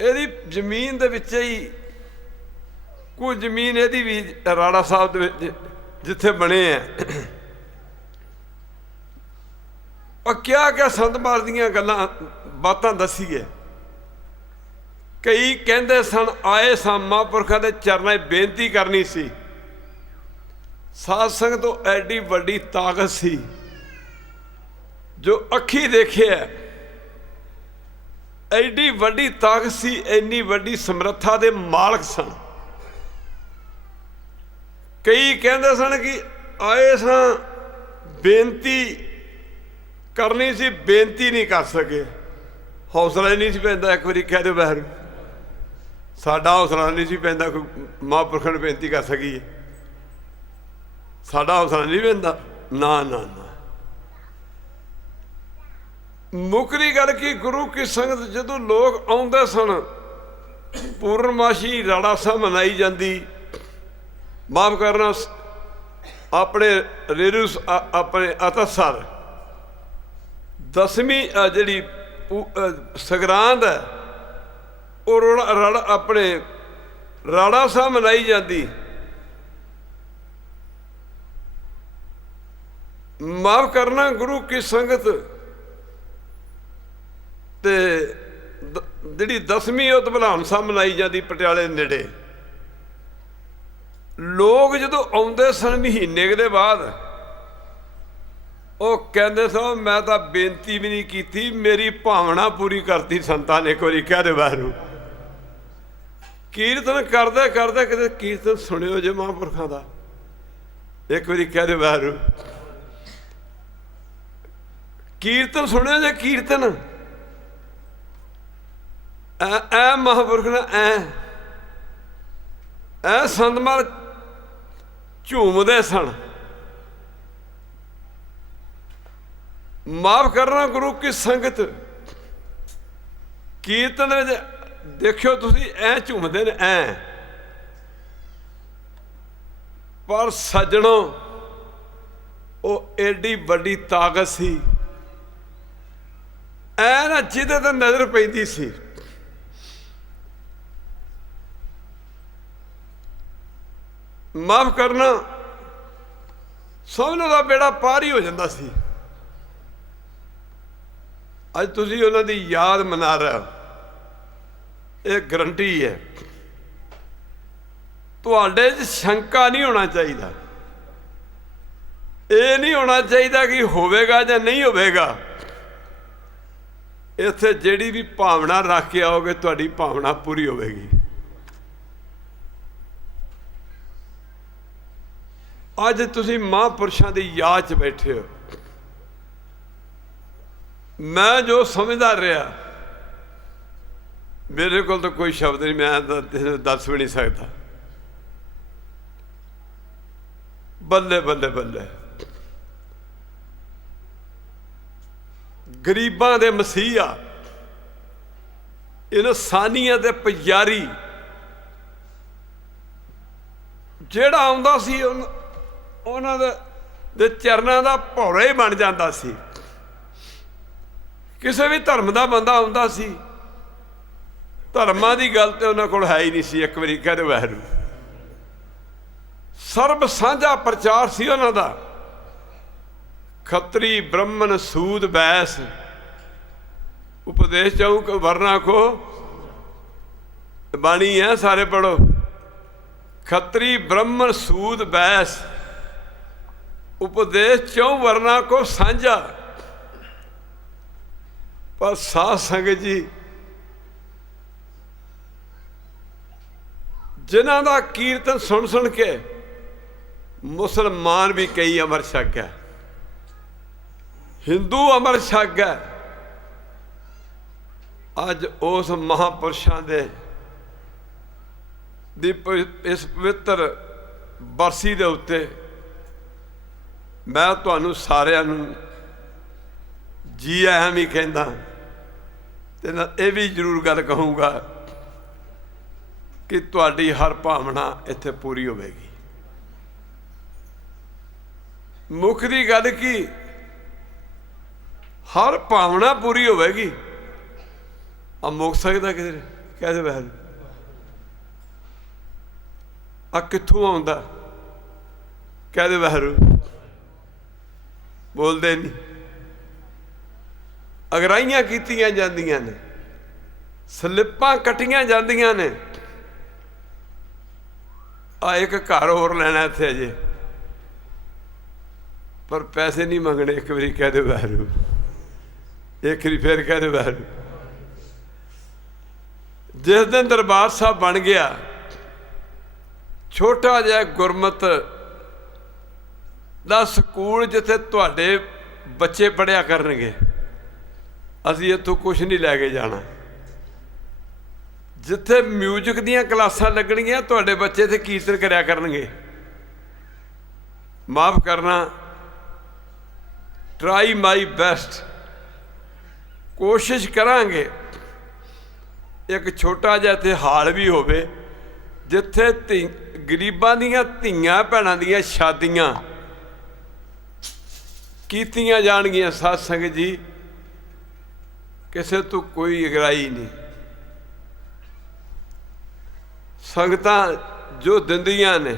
ਇਹਦੀ ਜ਼ਮੀਨ ਦੇ ਵਿੱਚ ਹੀ ਕੋਈ ਜ਼ਮੀਨ ਇਹਦੀ ਵੀ ਰਾੜਾ ਸਾਹਿਬ ਦੇ ਵਿੱਚ ਜਿੱਥੇ ਬਣੇ ਆ। ਉਹ ਕਿਆ ਸੰਤ ਮਾਰ ਦੀਆਂ ਗੱਲਾਂ ਬਾਤਾਂ ਦੱਸੀਏ। ਕਈ ਕਹਿੰਦੇ ਸਨ ਆਏ ਸਾਂ ਮਹਾਂਪੁਰਖਾਂ ਦੇ ਚਰਨਾਂ 'ਚ ਬੇਨਤੀ ਕਰਨੀ ਸੀ। ਸਾਧ ਸੰਗਤ ਤੋਂ ਐਡੀ ਵੱਡੀ ਤਾਕਤ ਸੀ ਜੋ ਅੱਖੀ ਦੇਖਿਆ। ਐਡੀ ਵੱਡੀ ਤਾਕਤ ਸੀ, ਇੰਨੀ ਵੱਡੀ ਸਮਰੱਥਾ ਦੇ ਮਾਲਕ ਸਨ। ਕਈ ਕਹਿੰਦੇ ਸਨ ਕਿ ਆਏ ਸਾਂ ਬੇਨਤੀ ਕਰਨੀ ਸੀ, ਬੇਨਤੀ ਨਹੀਂ ਕਰ ਸਕੇ। ਹੌਸਲਾ ਹੀ ਨਹੀਂ ਸੀ ਪੈਂਦਾ। ਇੱਕ ਵਾਰੀ ਕਹਿ ਦਿਓ ਬਾਹਰ, ਸਾਡਾ ਹੌਸਲਾ ਨਹੀਂ ਸੀ ਪੈਂਦਾ ਕੋਈ ਮਹਾਂਪੁਰਖਾਂ ਨੂੰ ਬੇਨਤੀ ਕਰ ਸਕੀਏ। ਸਾਡਾ ਹੌਸਲਾ ਨਹੀਂ ਪੈਂਦਾ, ਨਾ ਨਾ ਨਾ। ਮੁੱਕਰੀ ਗੱਲ ਕੀ, ਗੁਰੂ ਕੀ ਸੰਗਤ ਜਦੋਂ ਲੋਕ ਆਉਂਦੇ ਸਨ, ਪੂਰਨਮਾਸ਼ੀ ਰਾੜਾ ਸਾਹਿਬ ਮਨਾਈ ਜਾਂਦੀ। ਮਾਫ ਕਰਨਾ, ਆਪਣੇ ਰੇਰੂ ਆਪਣੇ ਅਤਸਰ ਦਸਵੀਂ ਜਿਹੜੀ ਸੰਗਰਾਂਦ ਹੈ, ਉਹ ਆਪਣੇ ਰਾੜਾ ਸਾਹਿਬ ਮਨਾਈ ਜਾਂਦੀ। ਮਾਫ ਕਰਨਾ, ਗੁਰੂ ਕੀ ਸੰਗਤ ਤੇ ਜਿਹੜੀ 10ਵੀਂ ਉਹ ਧਵਲਾਨ ਸਾਹਿਬ ਮਨਾਈ ਜਾਂਦੀ ਪਟਿਆਲੇ ਨੇੜੇ। ਲੋਕ ਜਦੋਂ ਆਉਂਦੇ ਸਨ ਮਹੀਨੇ ਦੇ ਬਾਅਦ, ਉਹ ਕਹਿੰਦੇ ਸਨ ਮੈਂ ਤਾਂ ਬੇਨਤੀ ਵੀ ਨਹੀਂ ਕੀਤੀ, ਮੇਰੀ ਭਾਵਨਾ ਪੂਰੀ ਕਰਤੀ ਸੰਤਾਂ ਨੇ। ਇੱਕ ਵਾਰੀ ਕਹਿ ਦੇ ਵਾਹਿਗੁਰੂ। ਕੀਰਤਨ ਕਰਦੇ ਕਰਦੇ ਕਿਤੇ ਕੀਰਤਨ ਸੁਣਿਓ ਜੇ ਮਹਾਂਪੁਰਖਾਂ ਦਾ, ਇੱਕ ਵਾਰੀ ਕਹਿ ਦੇ ਵਾਹਿਗੁਰੂ। ਕੀਰਤਨ ਸੁਣਿਓ ਜੇ, ਕੀਰਤਨ ਐ ਮਹਾਂਪੁਰਖ ਨੇ ਐ ਸੰਤ ਮਹਾਰਾਜ ਝੂਮਦੇ ਸਨ। ਮਾਫ ਕਰਨਾ ਗੁਰੂ ਕੀ ਸੰਗਤ, ਕੀਰਤਨ ਵਿੱਚ ਦੇਖਿਓ ਤੁਸੀਂ ਐ ਝੂਮਦੇ ਨੇ ਐ। ਪਰ ਸੱਜਣੋ, ਉਹ ਏਡੀ ਵੱਡੀ ਤਾਕਤ ਸੀ ਐ ਨਾ, ਜਿਹਦੇ ਤੇ ਨਜ਼ਰ ਪੈਂਦੀ ਸੀ ਮਾਫ ਕਰਨਾ ਸਮਝ ਦਾ ਬੇੜਾ ਪਾਰ ਹੀ ਹੋ ਜਾਂਦਾ ਸੀ। ਅੱਜ ਤੁਸੀਂ ਉਹਨਾਂ ਦੀ ਯਾਦ ਮਨਾ ਰਹੇ ਹੋ, ਇਹ ਗਰੰਟੀ ਹੈ। ਤੁਹਾਡੇ 'ਚ ਸ਼ੰਕਾ ਨਹੀਂ ਹੋਣਾ ਚਾਹੀਦਾ, ਇਹ ਨਹੀਂ ਹੋਣਾ ਚਾਹੀਦਾ ਕਿ ਹੋਵੇਗਾ ਜਾਂ ਨਹੀਂ ਹੋਵੇਗਾ। ਇੱਥੇ ਜਿਹੜੀ ਵੀ ਭਾਵਨਾ ਰੱਖ ਕੇ ਆਓਗੇ ਤੁਹਾਡੀ ਭਾਵਨਾ ਪੂਰੀ ਹੋਵੇਗੀ। ਅੱਜ ਤੁਸੀਂ ਮਹਾਂਪੁਰਸ਼ਾਂ ਦੀ ਯਾਦ 'ਚ ਬੈਠੇ ਹੋ। ਮੈਂ ਜੋ ਸਮਝਦਾ ਰਿਹਾ, ਮੇਰੇ ਕੋਲ ਤਾਂ ਕੋਈ ਸ਼ਬਦ ਨਹੀਂ, ਮੈਂ ਤਾਂ ਦੱਸ ਵੀ ਨਹੀਂ ਸਕਦਾ। ਬੱਲੇ ਬੱਲੇ ਬੱਲੇ, ਗਰੀਬਾਂ ਦੇ ਮਸੀਹਾ, ਇਨਸਾਨੀਅਤ ਦੇ ਪੁਜਾਰੀ, ਜਿਹੜਾ ਆਉਂਦਾ ਸੀ ਉਹਨਾਂ ਦੇ ਚਰਨਾਂ ਦਾ ਭੌਰਾ ਹੀ ਬਣ ਜਾਂਦਾ ਸੀ। ਕਿਸੇ ਵੀ ਧਰਮ ਦਾ ਬੰਦਾ ਆਉਂਦਾ ਸੀ, ਧਰਮਾਂ ਦੀ ਗੱਲ ਤੇ ਉਹਨਾਂ ਕੋਲ ਹੈ ਹੀ ਨਹੀਂ ਸੀ। ਇੱਕ ਵਾਰੀ ਕਹਿ ਦਿਓ ਵਾਹਿਗੁਰੂ। ਸਰਬ ਸਾਂਝਾ ਪ੍ਰਚਾਰ ਸੀ ਉਹਨਾਂ ਦਾ। ਖੱਤਰੀ ਬ੍ਰਾਹਮਣ ਸੂਦ ਬੈਸ ਉਪਦੇਸ਼ ਚੌਂਕ ਵਰਨਾ ਕੋ, ਬਾਣੀ ਹੈ, ਸਾਰੇ ਪੜੋ। ਖੱਤਰੀ ਬ੍ਰਾਹਮਣ ਸੂਦ ਬੈਸ ਉਪਦੇਸ਼ ਚੌਂ ਵਰਨਾ ਕੋ ਸਾਂਝਾ। ਪਰ ਸਾਧ ਸੰਗਤ ਜੀ, ਜਿਨ੍ਹਾਂ ਦਾ ਕੀਰਤਨ ਸੁਣ ਸੁਣ ਕੇ ਮੁਸਲਮਾਨ ਵੀ ਕਈ ਅੰਮ੍ਰਿਤ ਛਕ ਗਏ, ਹਿੰਦੂ ਅੰਮ੍ਰਿਤ ਛਕ ਗਏ। ਅੱਜ ਉਸ ਮਹਾਂਪੁਰਸ਼ਾਂ ਦੀ ਇਸ ਪਵਿੱਤਰ ਬਰਸੀ ਦੇ ਉੱਤੇ ਮੈਂ ਤੁਹਾਨੂੰ ਸਾਰਿਆਂ ਨੂੰ ਜੀ ਆਇਆਂ ਵੀ ਕਹਿੰਦਾ, ਤੇ ਇਹ ਵੀ ਜ਼ਰੂਰ ਗੱਲ ਕਹੂੰਗਾ ਕਿ ਤੁਹਾਡੀ ਹਰ ਭਾਵਨਾ ਇੱਥੇ ਪੂਰੀ ਹੋਵੇਗੀ। ਮੁੱਖ ਦੀ ਗੱਲ ਕੀ, ਹਰ ਭਾਵਨਾ ਪੂਰੀ ਹੋਵੇਗੀ। ਆ ਮੁੱਕ ਸਕਦਾ ਕਿਤੇ, ਕਹਿ ਦੇ ਵੈਲ ਆ ਕਿੱਥੋਂ ਆਉਂਦਾ, ਕਹਿ ਦੇ ਵਾਹਿਗੁਰੂ। ਬੋਲਦੇ ਨਹੀਂ। ਅਗਰਾਈਆਂ ਕੀਤੀਆਂ ਜਾਂਦੀਆਂ ਨੇ, ਸਲਿੱਪਾਂ ਕੱਟੀਆਂ ਜਾਂਦੀਆਂ ਨੇ। ਆ ਇੱਕ ਘਰ ਹੋਰ ਲੈਣਾ ਇੱਥੇ ਅਜੇ, ਪਰ ਪੈਸੇ ਨਹੀਂ ਮੰਗਣੇ। ਇੱਕ ਵਾਰੀ ਕਹਿ ਦੇ ਵਾਹਿਗੁਰੂ, ਇੱਕ ਵਾਰੀ ਫੇਰ ਕਹਿ ਦੇ ਵਾਹਿਗੁਰੂ। ਜਿਸ ਦਿਨ ਦਰਬਾਰ ਸਾਹਿਬ ਬਣ ਗਿਆ, ਛੋਟਾ ਜਿਹਾ ਗੁਰਮਤ ਦਾ ਸਕੂਲ ਜਿੱਥੇ ਤੁਹਾਡੇ ਬੱਚੇ ਪੜ੍ਹਿਆ ਕਰਨਗੇ, ਅਸੀਂ ਇੱਥੋਂ ਕੁਛ ਨਹੀਂ ਲੈ ਕੇ ਜਾਣਾ। ਜਿੱਥੇ ਮਿਊਜ਼ਿਕ ਦੀਆਂ ਕਲਾਸਾਂ ਲੱਗਣਗੀਆਂ, ਤੁਹਾਡੇ ਬੱਚੇ ਇੱਥੇ ਕੀਰਤਨ ਕਰਿਆ ਕਰਨਗੇ। ਮਾਫ ਕਰਨਾ, ਟਰਾਈ ਮਾਈ ਬੈਸਟ, ਕੋਸ਼ਿਸ਼ ਕਰਾਂਗੇ ਇੱਕ ਛੋਟਾ ਜਿਹਾ ਇੱਥੇ ਹਾਲ ਵੀ ਹੋਵੇ, ਜਿੱਥੇ ਗਰੀਬਾਂ ਦੀਆਂ ਧੀਆਂ ਭੈਣਾਂ ਦੀਆਂ ਸ਼ਾਦੀਆਂ ਕੀਤੀਆਂ ਜਾਣਗੀਆਂ। ਸਾਧ ਸੰਗਤ ਜੀ, ਕਿਸੇ ਤੋਂ ਕੋਈ ਅਗਰਾਈ ਨਹੀਂ। ਸੰਗਤਾਂ ਜੋ ਦਿੰਦੀਆਂ ਨੇ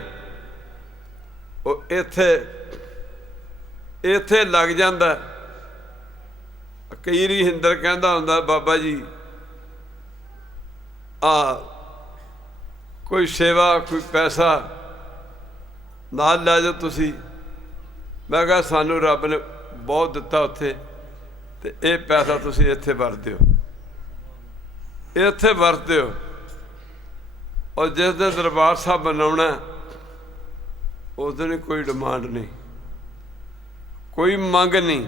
ਉਹ ਇੱਥੇ ਲੱਗ ਜਾਂਦਾ। ਕਈ ਵਾਰੀ ਹਿੰਦਰ ਕਹਿੰਦਾ ਹੁੰਦਾ, ਬਾਬਾ ਜੀ कोई सेवा कोई पैसा नाल लै जाओ तुसी। मैं कहा सानू रब ने बहुत दिता उत्थे, ते ये पैसा तुसी इत्थे वरत दिओ, इत्थे वरत दिओ। और जिस दिन दरबार साहब बनाना उस दिन कोई डिमांड नहीं, कोई मंग नहीं।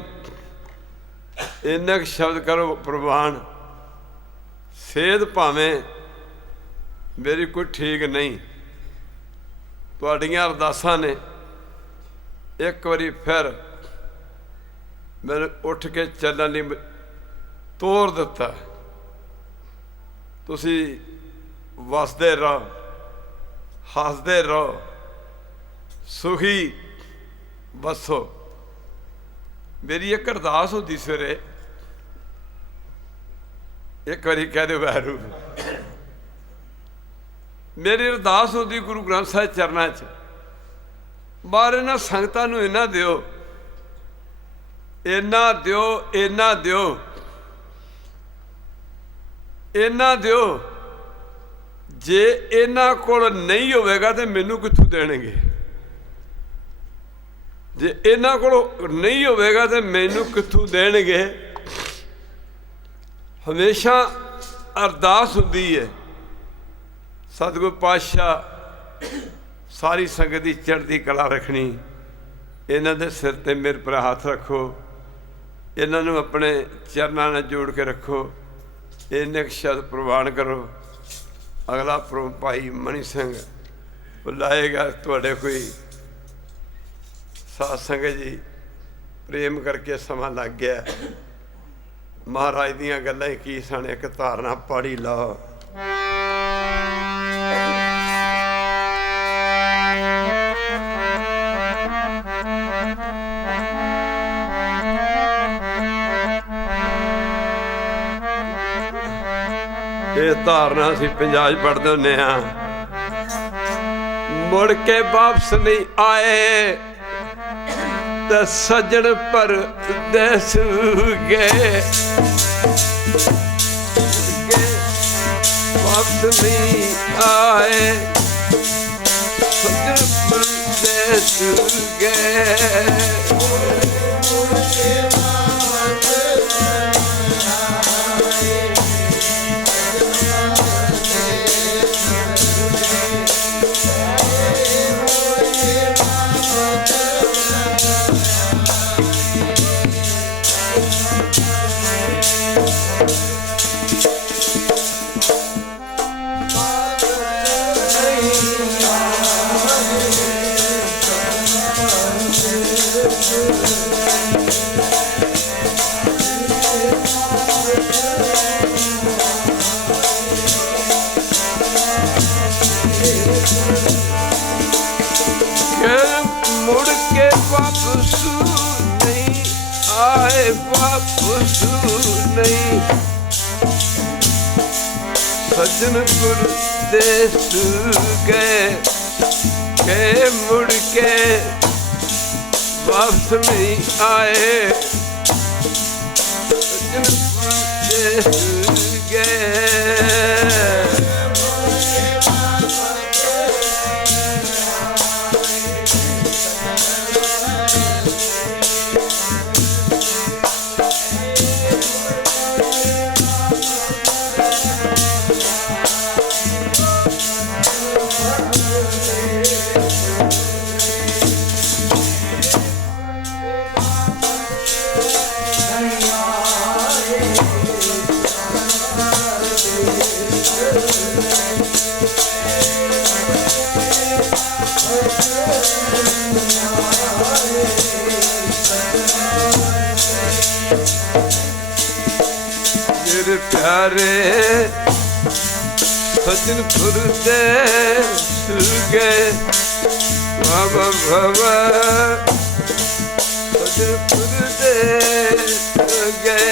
इन्ना क शब्द करो प्रवान, सेध भावें मेरी कोई ठीक नहीं, तुहाड़ियां अरदासां ने एक बारी फिर मैंने उठ के चलण लई तोड़ दिता। तुसी वसदे रहो, हसदे रहो, सुखी बसो। मेरी एक अरदास होती सवेरे, एक बारी कह दो वैरू, मेरी अरदास होती गुरु ग्रंथ साहिब चरणा च, बाहर इन्हां संगतां नूं इन्ना दिओ, इन्ना दिओ, इन्ना दिओ, इन्ना दिओ, जे इन्हां कोल नहीं होवेगा तो मैनू कित्थों देणगे, जे इन्हां कोल नहीं होवेगा तो मैनू कित्थों देणगे। हमेशा अरदास हुंदी है, सतगुर पातशाह सारी संगत की चढ़ती कला रखनी, इन्हां दे सिर ते मेरे पर हाथ रखो, इन्हां नूं अपने चरनां नाल जोड़ के रखो। इन्ने शब्द प्रवान करो। अगला भाई मनी सिंह बुलाएगा, तुहाडे कोई साध संगत जी प्रेम करके समा लग गया। महाराज दियां गल्लां की सन, एक धारना पढ़ी लो। ये धारना असीं पंजाब पढ़ते हुंदे हां। मुड़ के वापस नहीं आए ते सज्जण परदेस गए, वापस नहीं आए सज्जण परदेस गए। मुड़ के वापस नहीं आए, वापस नहीं सज्जन परदेस गए, के मुड़ के वापस नहीं आए सज्जन परदेस गए। मेरे प्यारे सज्जन परदेस गए, बाबा बाबा सज्जन परदेस गए।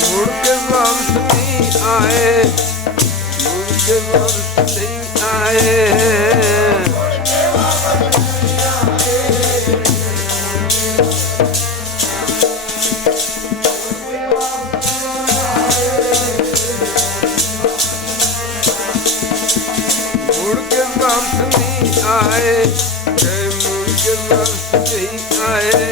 मुड़ के वापस नहीं आए, मुड़ के वापस नहीं आए। मुड़ के वापस नहीं आए, मुड़ के वापस नहीं आए।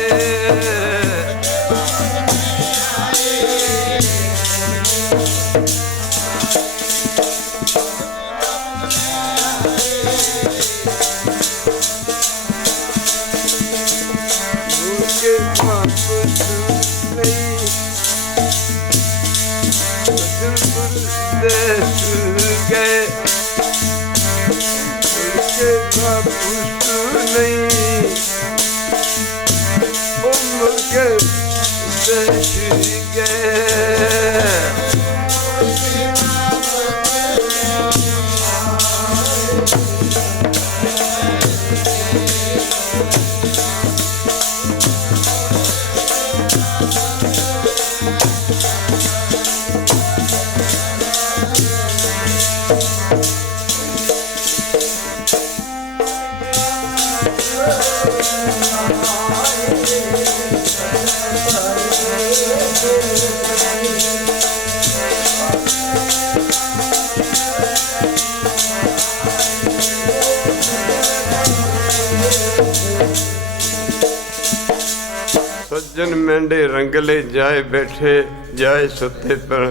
सज्जन मेंढे रंगले जाए बैठे, जाए सुते पर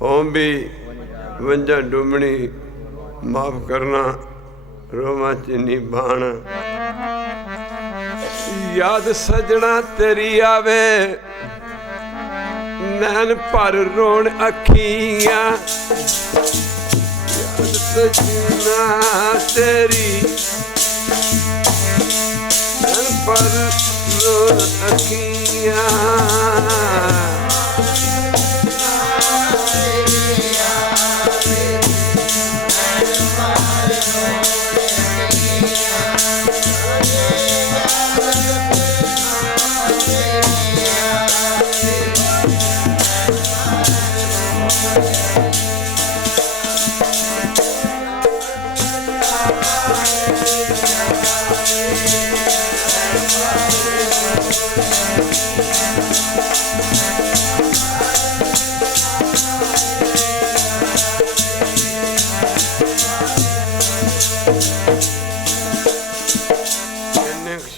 होम भी वंजा डूमणी, माफ करना रोमा चीनी बाण। याद सजना तेरी आवे, नैन पर रोण अखियां। याद सजना तेरी नैन पर रोण अखियां।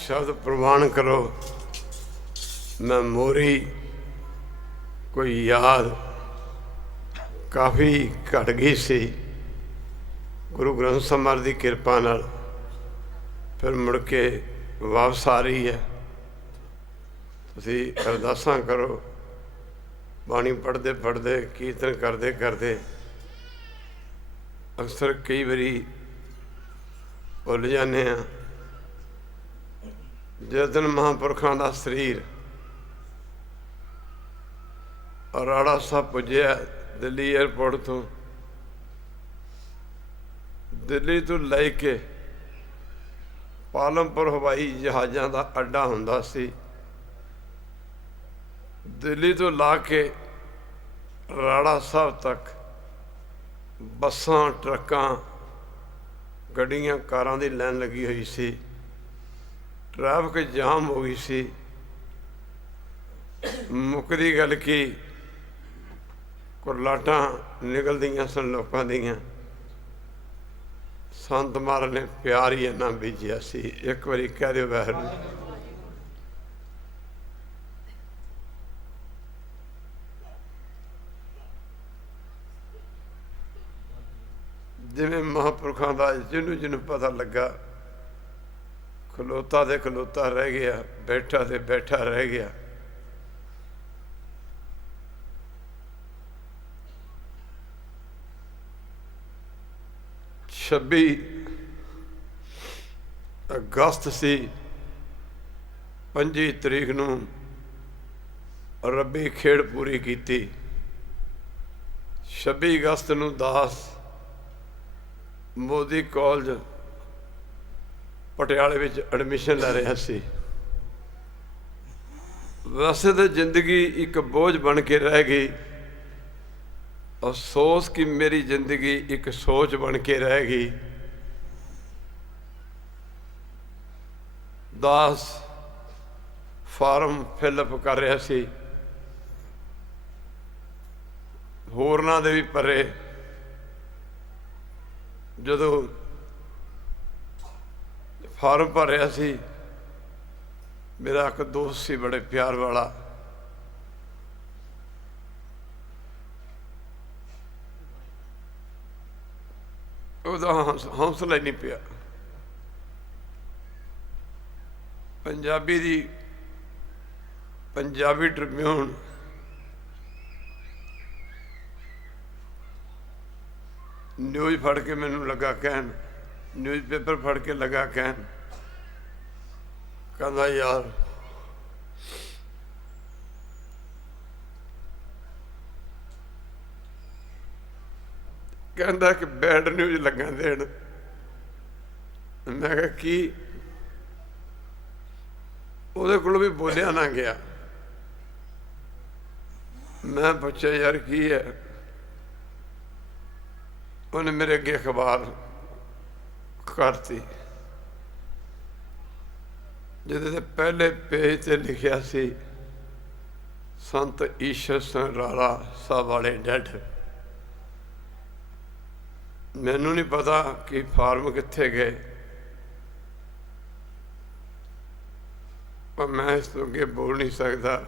शब्द प्रमाण करो। मैं मोरी कोई याद काफ़ी घट गई सी, गुरु ग्रंथ ਸਾਹਿਬ ਮਹਾਰਾਜ ਦੀ ਕਿਰਪਾ ਨਾਲ ਫਿਰ ਮੁੜ ਕੇ ਵਾਪਸ ਆ ਰਹੀ ਹੈ। ਤੁਸੀਂ ਅਰਦਾਸਾਂ ਕਰੋ, ਬਾਣੀ ਪੜ੍ਹਦੇ ਪੜ੍ਹਦੇ, ਕੀਰਤਨ ਕਰਦੇ ਕਰਦੇ ਅਕਸਰ ਕਈ ਵਾਰੀ ਭੁੱਲ ਜਾਂਦੇ ਹਾਂ। ਜਿਸ ਦਿਨ ਮਹਾਂਪੁਰਖਾਂ ਦਾ ਸਰੀਰ ਰਾੜਾ ਸਾਹਿਬ ਪੁੱਜਿਆ ਦਿੱਲੀ ਏਅਰਪੋਰਟ ਤੋਂ, ਦਿੱਲੀ ਤੋਂ ਲੈ ਕੇ ਪਾਲਮਪੁਰ ਹਵਾਈ ਜਹਾਜ਼ਾਂ ਦਾ ਅੱਡਾ ਹੁੰਦਾ ਸੀ। ਦਿੱਲੀ ਤੋਂ ਲਾ ਕੇ ਰਾੜਾ ਸਾਹਿਬ ਤੱਕ ਬੱਸਾਂ, ਟਰੱਕਾਂ, ਗੱਡੀਆਂ, ਕਾਰਾਂ ਦੀ ਲਾਈਨ ਲੱਗੀ ਹੋਈ ਸੀ। ट्रैफिक जाम हो गई सी। मुकदी गल की कुरलाटा निकलदियां सन लोगों दियां। संत महाराज ने प्यार ही इन्ना बीजिया सी। एक बारी कह दो वाहिगुरू। जिवें महापुरखों का जिन्हों जिन्हों पता लगा, खलोता दे खलोता रह गया, बैठा दे बैठा रह गया। 26 ਅਗਸਤ ਸੀ, 25 ਤਰੀਕ ਨੂੰ ਰੱਬੀ ਖੇਡ ਪੂਰੀ ਕੀਤੀ। 26 ਅਗਸਤ ਨੂੰ ਦਾਸ ਮੋਦੀ ਕਾਲਜ ਪਟਿਆਲੇ ਵਿੱਚ ਐਡਮਿਸ਼ਨ ਲੈ ਰਿਹਾ ਸੀ। ਵੈਸੇ ਤਾਂ ਜ਼ਿੰਦਗੀ ਇੱਕ ਬੋਝ ਬਣ ਕੇ ਰਹਿ ਗਈ, ਅਫਸੋਸ ਕਿ ਮੇਰੀ ਜ਼ਿੰਦਗੀ ਇੱਕ ਸੋਚ ਬਣ ਕੇ ਰਹਿ ਗਈ। ਦਾਸ ਫਾਰਮ ਫਿਲਅਪ ਕਰ ਰਿਹਾ ਸੀ, ਹੋਰਨਾਂ ਦੇ ਵੀ ਭਰੇ। ਜਦੋਂ ਫਾਰਮ ਭਰ ਰਿਹਾ ਸੀ, ਮੇਰਾ ਇੱਕ ਦੋਸਤ ਸੀ ਬੜੇ ਪਿਆਰ ਵਾਲਾ, ਉਹਦਾ ਹੌਸਲਾ ਹੀ ਨਹੀਂ ਪਿਆ। ਪੰਜਾਬੀ ਟ੍ਰਿਬਿਊਨ ਨਿਊਜ਼ ਫੜ ਕੇ ਮੈਨੂੰ ਲੱਗਾ ਕਹਿਣ, ਨਿਊਜ਼ ਪੇਪਰ ਫੜ ਕੇ ਲੱਗਾ ਕਹਿਣ, ਕਹਿੰਦਾ ਯਾਰ ਕਹਿੰਦਾ ਕਿ ਬੈਡ ਨਿਊਜ਼ ਲੱਗਾ ਦੇਣ। ਮੈਂ ਕਿਹਾ ਕੀ? ਉਹਦੇ ਕੋਲ ਵੀ ਬੋਲਿਆ ਨਾ ਗਿਆ। ਮੈਂ ਪੁੱਛਿਆ ਯਾਰ ਕੀ ਹੈ? ਉਹਨੇ ਮੇਰੇ ਅੱਗੇ ਅਖਬਾਰ ਕਰਤੀ, ਜਿਹਦੇ ਤੇ ਪਹਿਲੇ ਪੇਜ ਤੇ ਲਿਖਿਆ ਸੀ ਸੰਤ ਈਸ਼ਰ ਸਿੰਘ ਰਾਲਾ ਸਾਹਿਬ ਵਾਲੇ ਡੈਡ। ਮੈਨੂੰ ਨਹੀਂ ਪਤਾ ਕਿ ਫਾਰਮ ਕਿੱਥੇ ਗਏ, ਪਰ ਮੈਂ ਇਸ ਤੋਂ ਅੱਗੇ ਬੋਲ ਨਹੀਂ ਸਕਦਾ।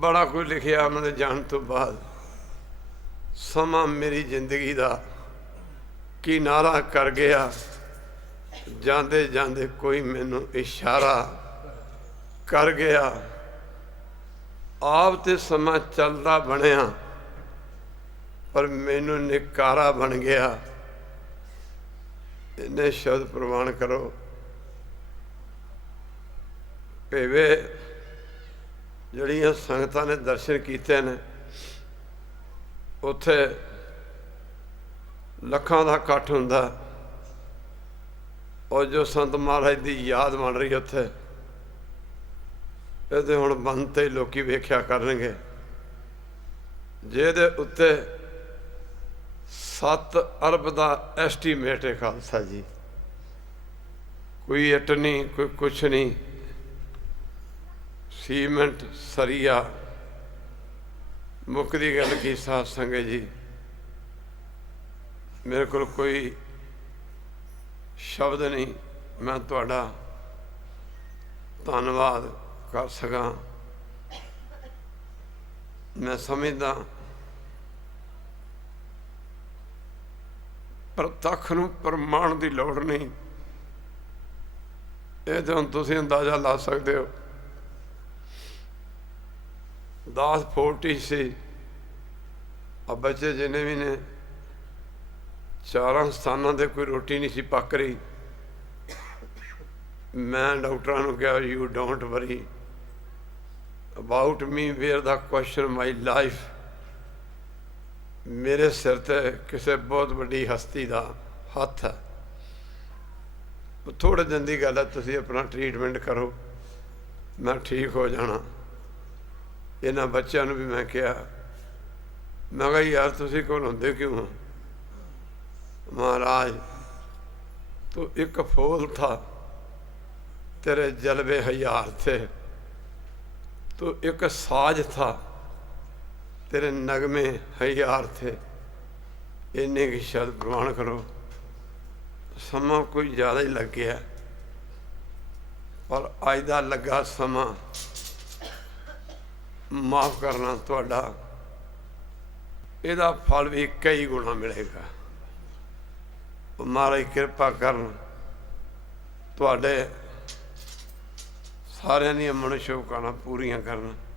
ਬੜਾ ਕੁਝ ਲਿਖਿਆ ਉਹਨਾਂ ਦੇ ਜਾਣ ਤੋਂ ਬਾਅਦ। ਸਮਾਂ ਮੇਰੀ ਜ਼ਿੰਦਗੀ ਦਾ ਕਿਨਾਰਾ ਕਰ ਗਿਆ। ਜਾਂਦੇ ਜਾਂਦੇ ਕੋਈ ਮੈਨੂੰ ਇਸ਼ਾਰਾ ਕਰ ਗਿਆ। ਆਪ ਤੇ ਸਮਾਂ ਚੱਲਦਾ ਬਣਿਆ, ਪਰ ਮੈਨੂੰ ਨਿਕਾਰਾ ਬਣ ਗਿਆ। ਇਹਨੇ ਸ਼ਬਦ ਪ੍ਰਵਾਨ ਕਰੋ। ਭੇਵੇ ਜਿਹੜੀਆਂ ਸੰਗਤਾਂ ਨੇ ਦਰਸ਼ਨ ਕੀਤੇ ਨੇ, ਉੱਥੇ ਲੱਖਾਂ ਦਾ ਇਕੱਠ ਹੁੰਦਾ, ਔਰ ਜੋ ਸੰਤ ਮਹਾਰਾਜ ਦੀ ਯਾਦ ਬਣ ਰਹੀ ਉੱਥੇ, ਇਹਦੇ ਹੁਣ ਬੰਦ ਤੇ ਲੋਕੀ ਵੇਖਿਆ ਕਰਨਗੇ। ਜਿਹਦੇ ਉੱਤੇ 7 ਅਰਬ ਦਾ ਐਸਟੀਮੇਟ ਹੈ ਖਾਲਸਾ ਜੀ। ਕੋਈ ਇੱਟ ਨਹੀਂ, ਕੋਈ ਕੁਛ ਨਹੀਂ, ਸੀਮੈਂਟ ਸਰੀਆ। ਮੁੱਕਦੀ ਗੱਲ ਕੀ ਸਾਧ ਸੰਗਤ ਜੀ, ਮੇਰੇ ਕੋਲ ਕੋਈ ਸ਼ਬਦ ਨਹੀਂ ਮੈਂ ਤੁਹਾਡਾ ਧੰਨਵਾਦ ਕਰ ਸਕਾਂ। ਮੈਂ ਸਮਝਦਾ ਪ੍ਰਤੱਖ ਨੂੰ ਪ੍ਰਮਾਣ ਦੀ ਲੋੜ ਨਹੀਂ। ਇਹ ਤਾਂ ਹੁਣ ਤੁਸੀਂ ਅੰਦਾਜ਼ਾ ਲਾ ਸਕਦੇ ਹੋ। 10 40 ਸੀ ਆ ਬੱਚੇ ਜਿੰਨੇ ਵੀ ਨੇ, 4 ਸਥਾਨਾਂ ਤੇ ਕੋਈ ਰੋਟੀ ਨਹੀਂ ਸੀ ਪੱਕ ਰਹੀ। ਮੈਂ ਡਾਕਟਰਾਂ ਨੂੰ ਕਿਹਾ you don't worry about me, where the question my life. ਮੇਰੇ ਸਿਰ ਤੇ ਕਿਸੇ ਬਹੁਤ ਵੱਡੀ ਹਸਤੀ ਦਾ ਹੱਥ ਹੈ। ਥੋੜ੍ਹੇ ਦਿਨ ਦੀ ਗੱਲ ਹੈ, ਤੁਸੀਂ ਆਪਣਾ ਟਰੀਟਮੈਂਟ ਕਰੋ, ਮੈਂ ਠੀਕ ਹੋ ਜਾਣਾ। ਇਹਨਾਂ ਬੱਚਿਆਂ ਨੂੰ ਵੀ ਮੈਂ ਕਿਹਾ, ਮੈਂ ਕਿਹਾ ਯਾਰ ਤੁਸੀਂ ਘਬਰਾਉਂਦੇ ਕਿਉਂ ਹੋ? महाराज तो एक फूल था, तेरे जलवे 1000 थे। तो एक साज था, तेरे नगमे 1000 थे। इन्ने की शब्द प्रमाण करो। समा कोई ज़्यादा ही लग गया, पर अज दा लगा समा माफ़ करना तुहाडा, इहदा फल भी कई गुणा मिलेगा। महाराज कृपा करन, तुहाडे सारियां दी मनोशुभकामनां पूरियां करन।